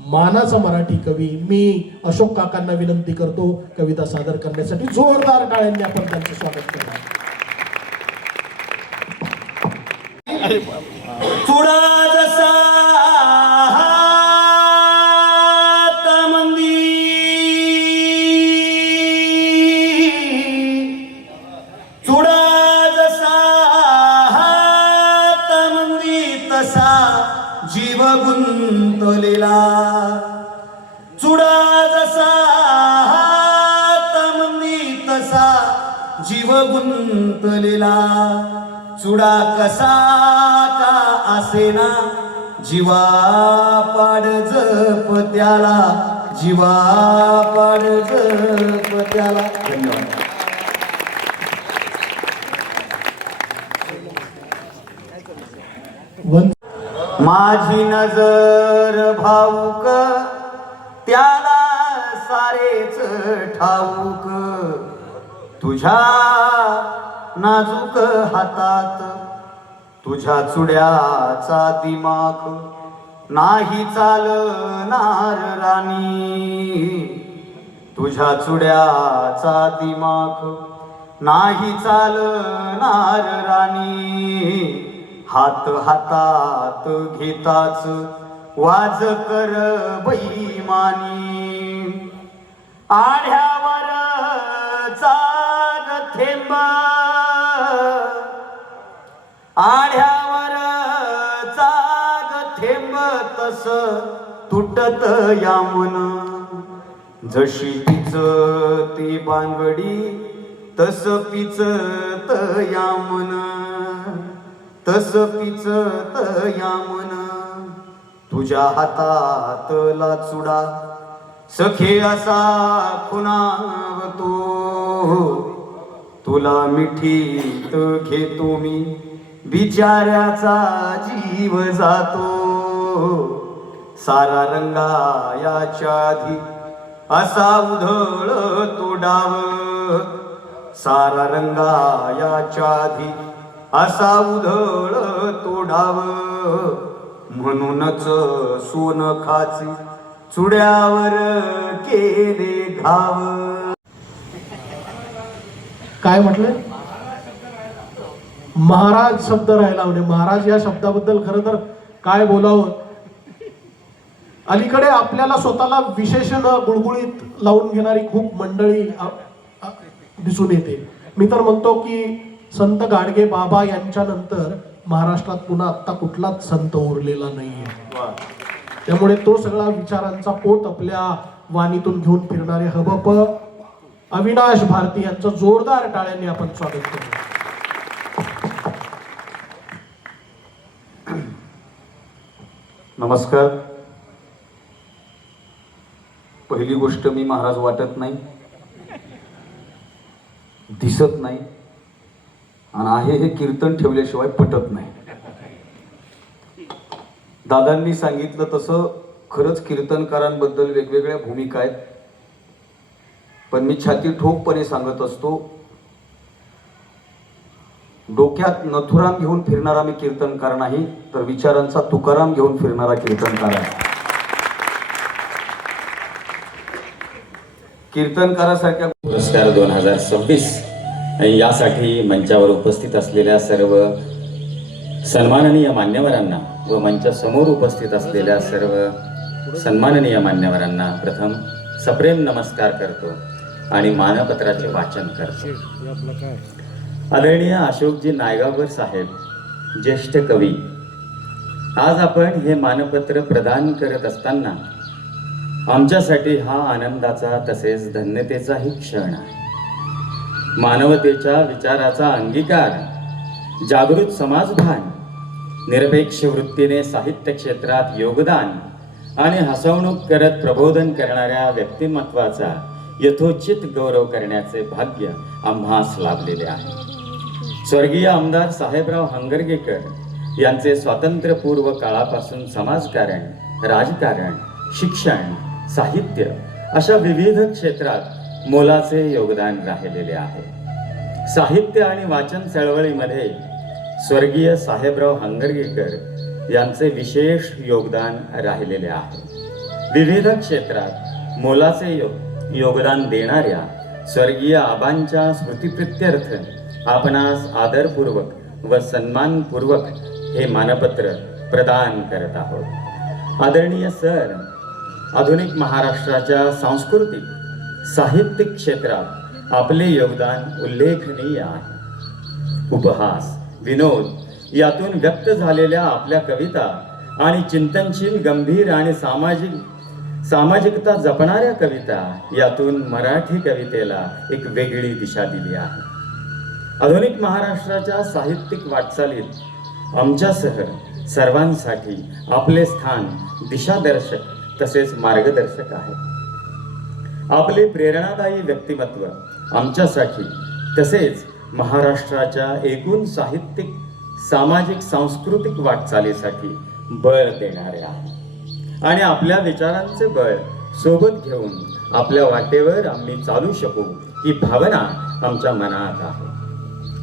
मानाचा मराठी कवी, मी अशोक काकांना विनंती करतो कविता सादर करण्यासाठी. जोरदार टाळ्यांनी आपण त्यांचं स्वागत करूया. चुडा जसा हातामंदी, चुडा जसा हातामंदी तसा जीव गुंतलेला. चुडा जसा हातामंदी तसा जीव गुंतलेला. चुडा कसा का असेना जीवा पाड जप त्याला, जीवा पाड जप त्याला. धन्यवाद. माझी नजर भाऊक त्याला सारेच ठाऊक. तुझ्या नाजूक हातात तुझ्या चुड्याचा दिमाख नाही चालणार राणी. तुझ्या चुड्याचा दिमाख नाही चालणार राणी. हात हातात घेताच वाज कर बैमानी. आढ्यावर चाग थेंब, आढ्यावर चाग थेंब तस तुटत यामन. जशी पिचती बांगडी तस पिचत यामन, तस पिचत यामन. तुझ्या हातातला चुडा सखे असा खुणावतो. तुला मिठीत घेतो मी बिचाऱ्याचा जीव जातो. सारा रंगायाच्या आधी असा उधळ तो डाव. सारा रंगायाच्या आधी असा उधळ तो डाव. म्हणूनच सोन खाची चुड्यावर केले घाव. काय म्हटलंय? महाराज शब्द राहिला. म्हणजे महाराज या शब्दाबद्दल खरं तर काय बोलावं. अलीकडे आपल्याला स्वतःला विशेषण गुळगुळीत लावून घेणारी खूप मंडळी दिसून येते. मी तर म्हणतो की संत गाडगे बाबा यांच्या नंतर महाराष्ट्रात पुन्हा आता कुठलाच संत उरलेला नाहीये. त्यामुळे तो सगळा विचारांचा पोत आपल्या वाणीतून घेऊन फिरणारे हबप अविनाश भारती यांचं जोरदार टाळ्यांनी आपण स्वागत करू. नमस्कार. पहिली गोष्ट, मी महाराज वाटत नाही, दिसत नाही, आणि आहे हे कीर्तन ठेवल्याशिवाय पटत नाही. दादांनी सांगितलं तसं खरंच कीर्तनकारांबद्दल वेगवेगळ्या भूमिका आहेत. पण मी छाती ठोकपणे सांगत असतो, डोक्यात नथुराम घेऊन फिरणारा मी कीर्तनकार नाही, तर विचारांचा तुकाराम घेऊन फिरणारा कीर्तनकार आहे. कीर्तनकारासारख्या पुरस्कार 2026 आणि यासाठी मंचावर उपस्थित असलेल्या सर्व सन्माननीय मान्यवरांना व मंचासमोर उपस्थित असलेल्या सर्व सन्माननीय मान्यवरांना प्रथम सप्रेम नमस्कार करतो आणि मानपत्राचे वाचन करतो. आदरणीय अशोकजी नायगावकर साहेब, ज्येष्ठ कवी, आज आपण हे मानपत्र प्रदान करत असताना आमच्यासाठी हा आनंदाचा तसेच धन्यतेचाही क्षण आहे. मानवतेच्या विचाराचा अंगीकार, जागृत समाजभान, निरपेक्ष वृत्तीने साहित्य क्षेत्रात योगदान आणि हसवणूक करत प्रबोधन करणाऱ्या व्यक्तिमत्वाचा यथोचित गौरव करण्याचे भाग्य आम्हास लाभलेले आहे. स्वर्गीय आमदार साहेबराव हंगरगेकर यांचे स्वातंत्र्यपूर्व काळापासून समाजकारण, राजकारण, शिक्षण, साहित्य अशा विविध क्षेत्रात मोलाचे योगदान राहिलेले आहे. साहित्य आणि वाचन चळवळीमध्ये स्वर्गीय साहेबराव हंगरगेकर यांचे विशेष योगदान राहिलेले आहे. विविध क्षेत्रात मोलाचे योगदान देणाऱ्या स्वर्गीय आबांच्या स्मृतिप्रित्यर्थ आपणास आदरपूर्वक व सन्मानपूर्वक हे मानपत्र प्रदान करत आहोत. आदरणीय सर, आधुनिक महाराष्ट्राच्या सांस्कृतिक साहित्यिक क्षेत्रात आपले योगदान उल्लेखनीय आहे. उपहास, विनोद यातून व्यक्त झालेल्या आपल्या कविता आणि चिंतनशील, गंभीर आणि सामाजिकता जपणाऱ्या कविता यातून मराठी कवितेला एक वेगळी दिशा दिली आहे. आधुनिक महाराष्ट्राच्या साहित्यिक वाटचालीत आमच्यासह सर्वांसाठी आपले स्थान दिशादर्शक तसेच मार्गदर्शक आहे. आपले प्रेरणादायी व्यक्तिमत्व आमच्यासाठी तसेच महाराष्ट्राच्या एकूण साहित्यिक, सामाजिक, सांस्कृतिक वाटचालीसाठी बळ देणारे आहे आणि आपल्या विचारांचे बळ सोबत घेऊन आपल्या वाटेवर आम्ही चालू शकू ही भावना आमच्या मनात आहे.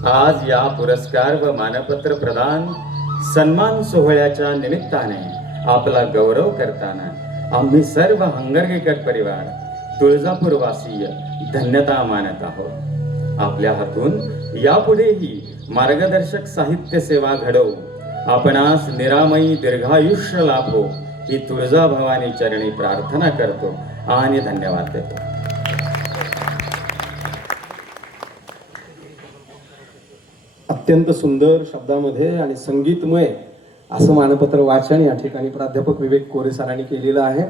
आज या पुरस्कार व मानपत्र प्रदान सन्मान सोहळ्याच्या निमित्ताने आपला गौरव करताना आम्ही सर्व हंगरगेकर परिवार, तुळजापूरवासीय धन्यता मानत आहोत. आपल्या हातून यापुढेही मार्गदर्शक साहित्य सेवा घडवू, आपणास निरामयी दीर्घायुष्य लाभो ही तुळजाभवानी चरणी प्रार्थना करतो आणि धन्यवाद देतो. अत्यंत सुंदर शब्दामध्ये आणि संगीतमय असं मानपत्र वाचन या ठिकाणी प्राध्यापक विवेक कोरे सरांनी केलेलं आहे.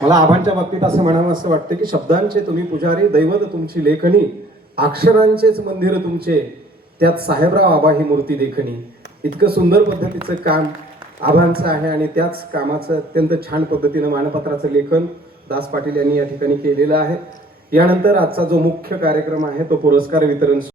मला आबांच्या बाबतीत असं म्हणावं असं वाटतं की शब्दांचे तुम्ही पुजारी, दैवत तुमची लेखणी, अक्षरांचेच मंदिर तुमचे, त्यात साहेबराव आबा ही मूर्ती देखणी. इतकं सुंदर पद्धतीचं काम आबांचं आहे आणि त्याच कामाचं अत्यंत छान पद्धतीनं मानपत्राचं लेखन दास पाटील यांनी या ठिकाणी केलेलं आहे. यानंतर आजचा जो मुख्य कार्यक्रम आहे तो पुरस्कार वितरण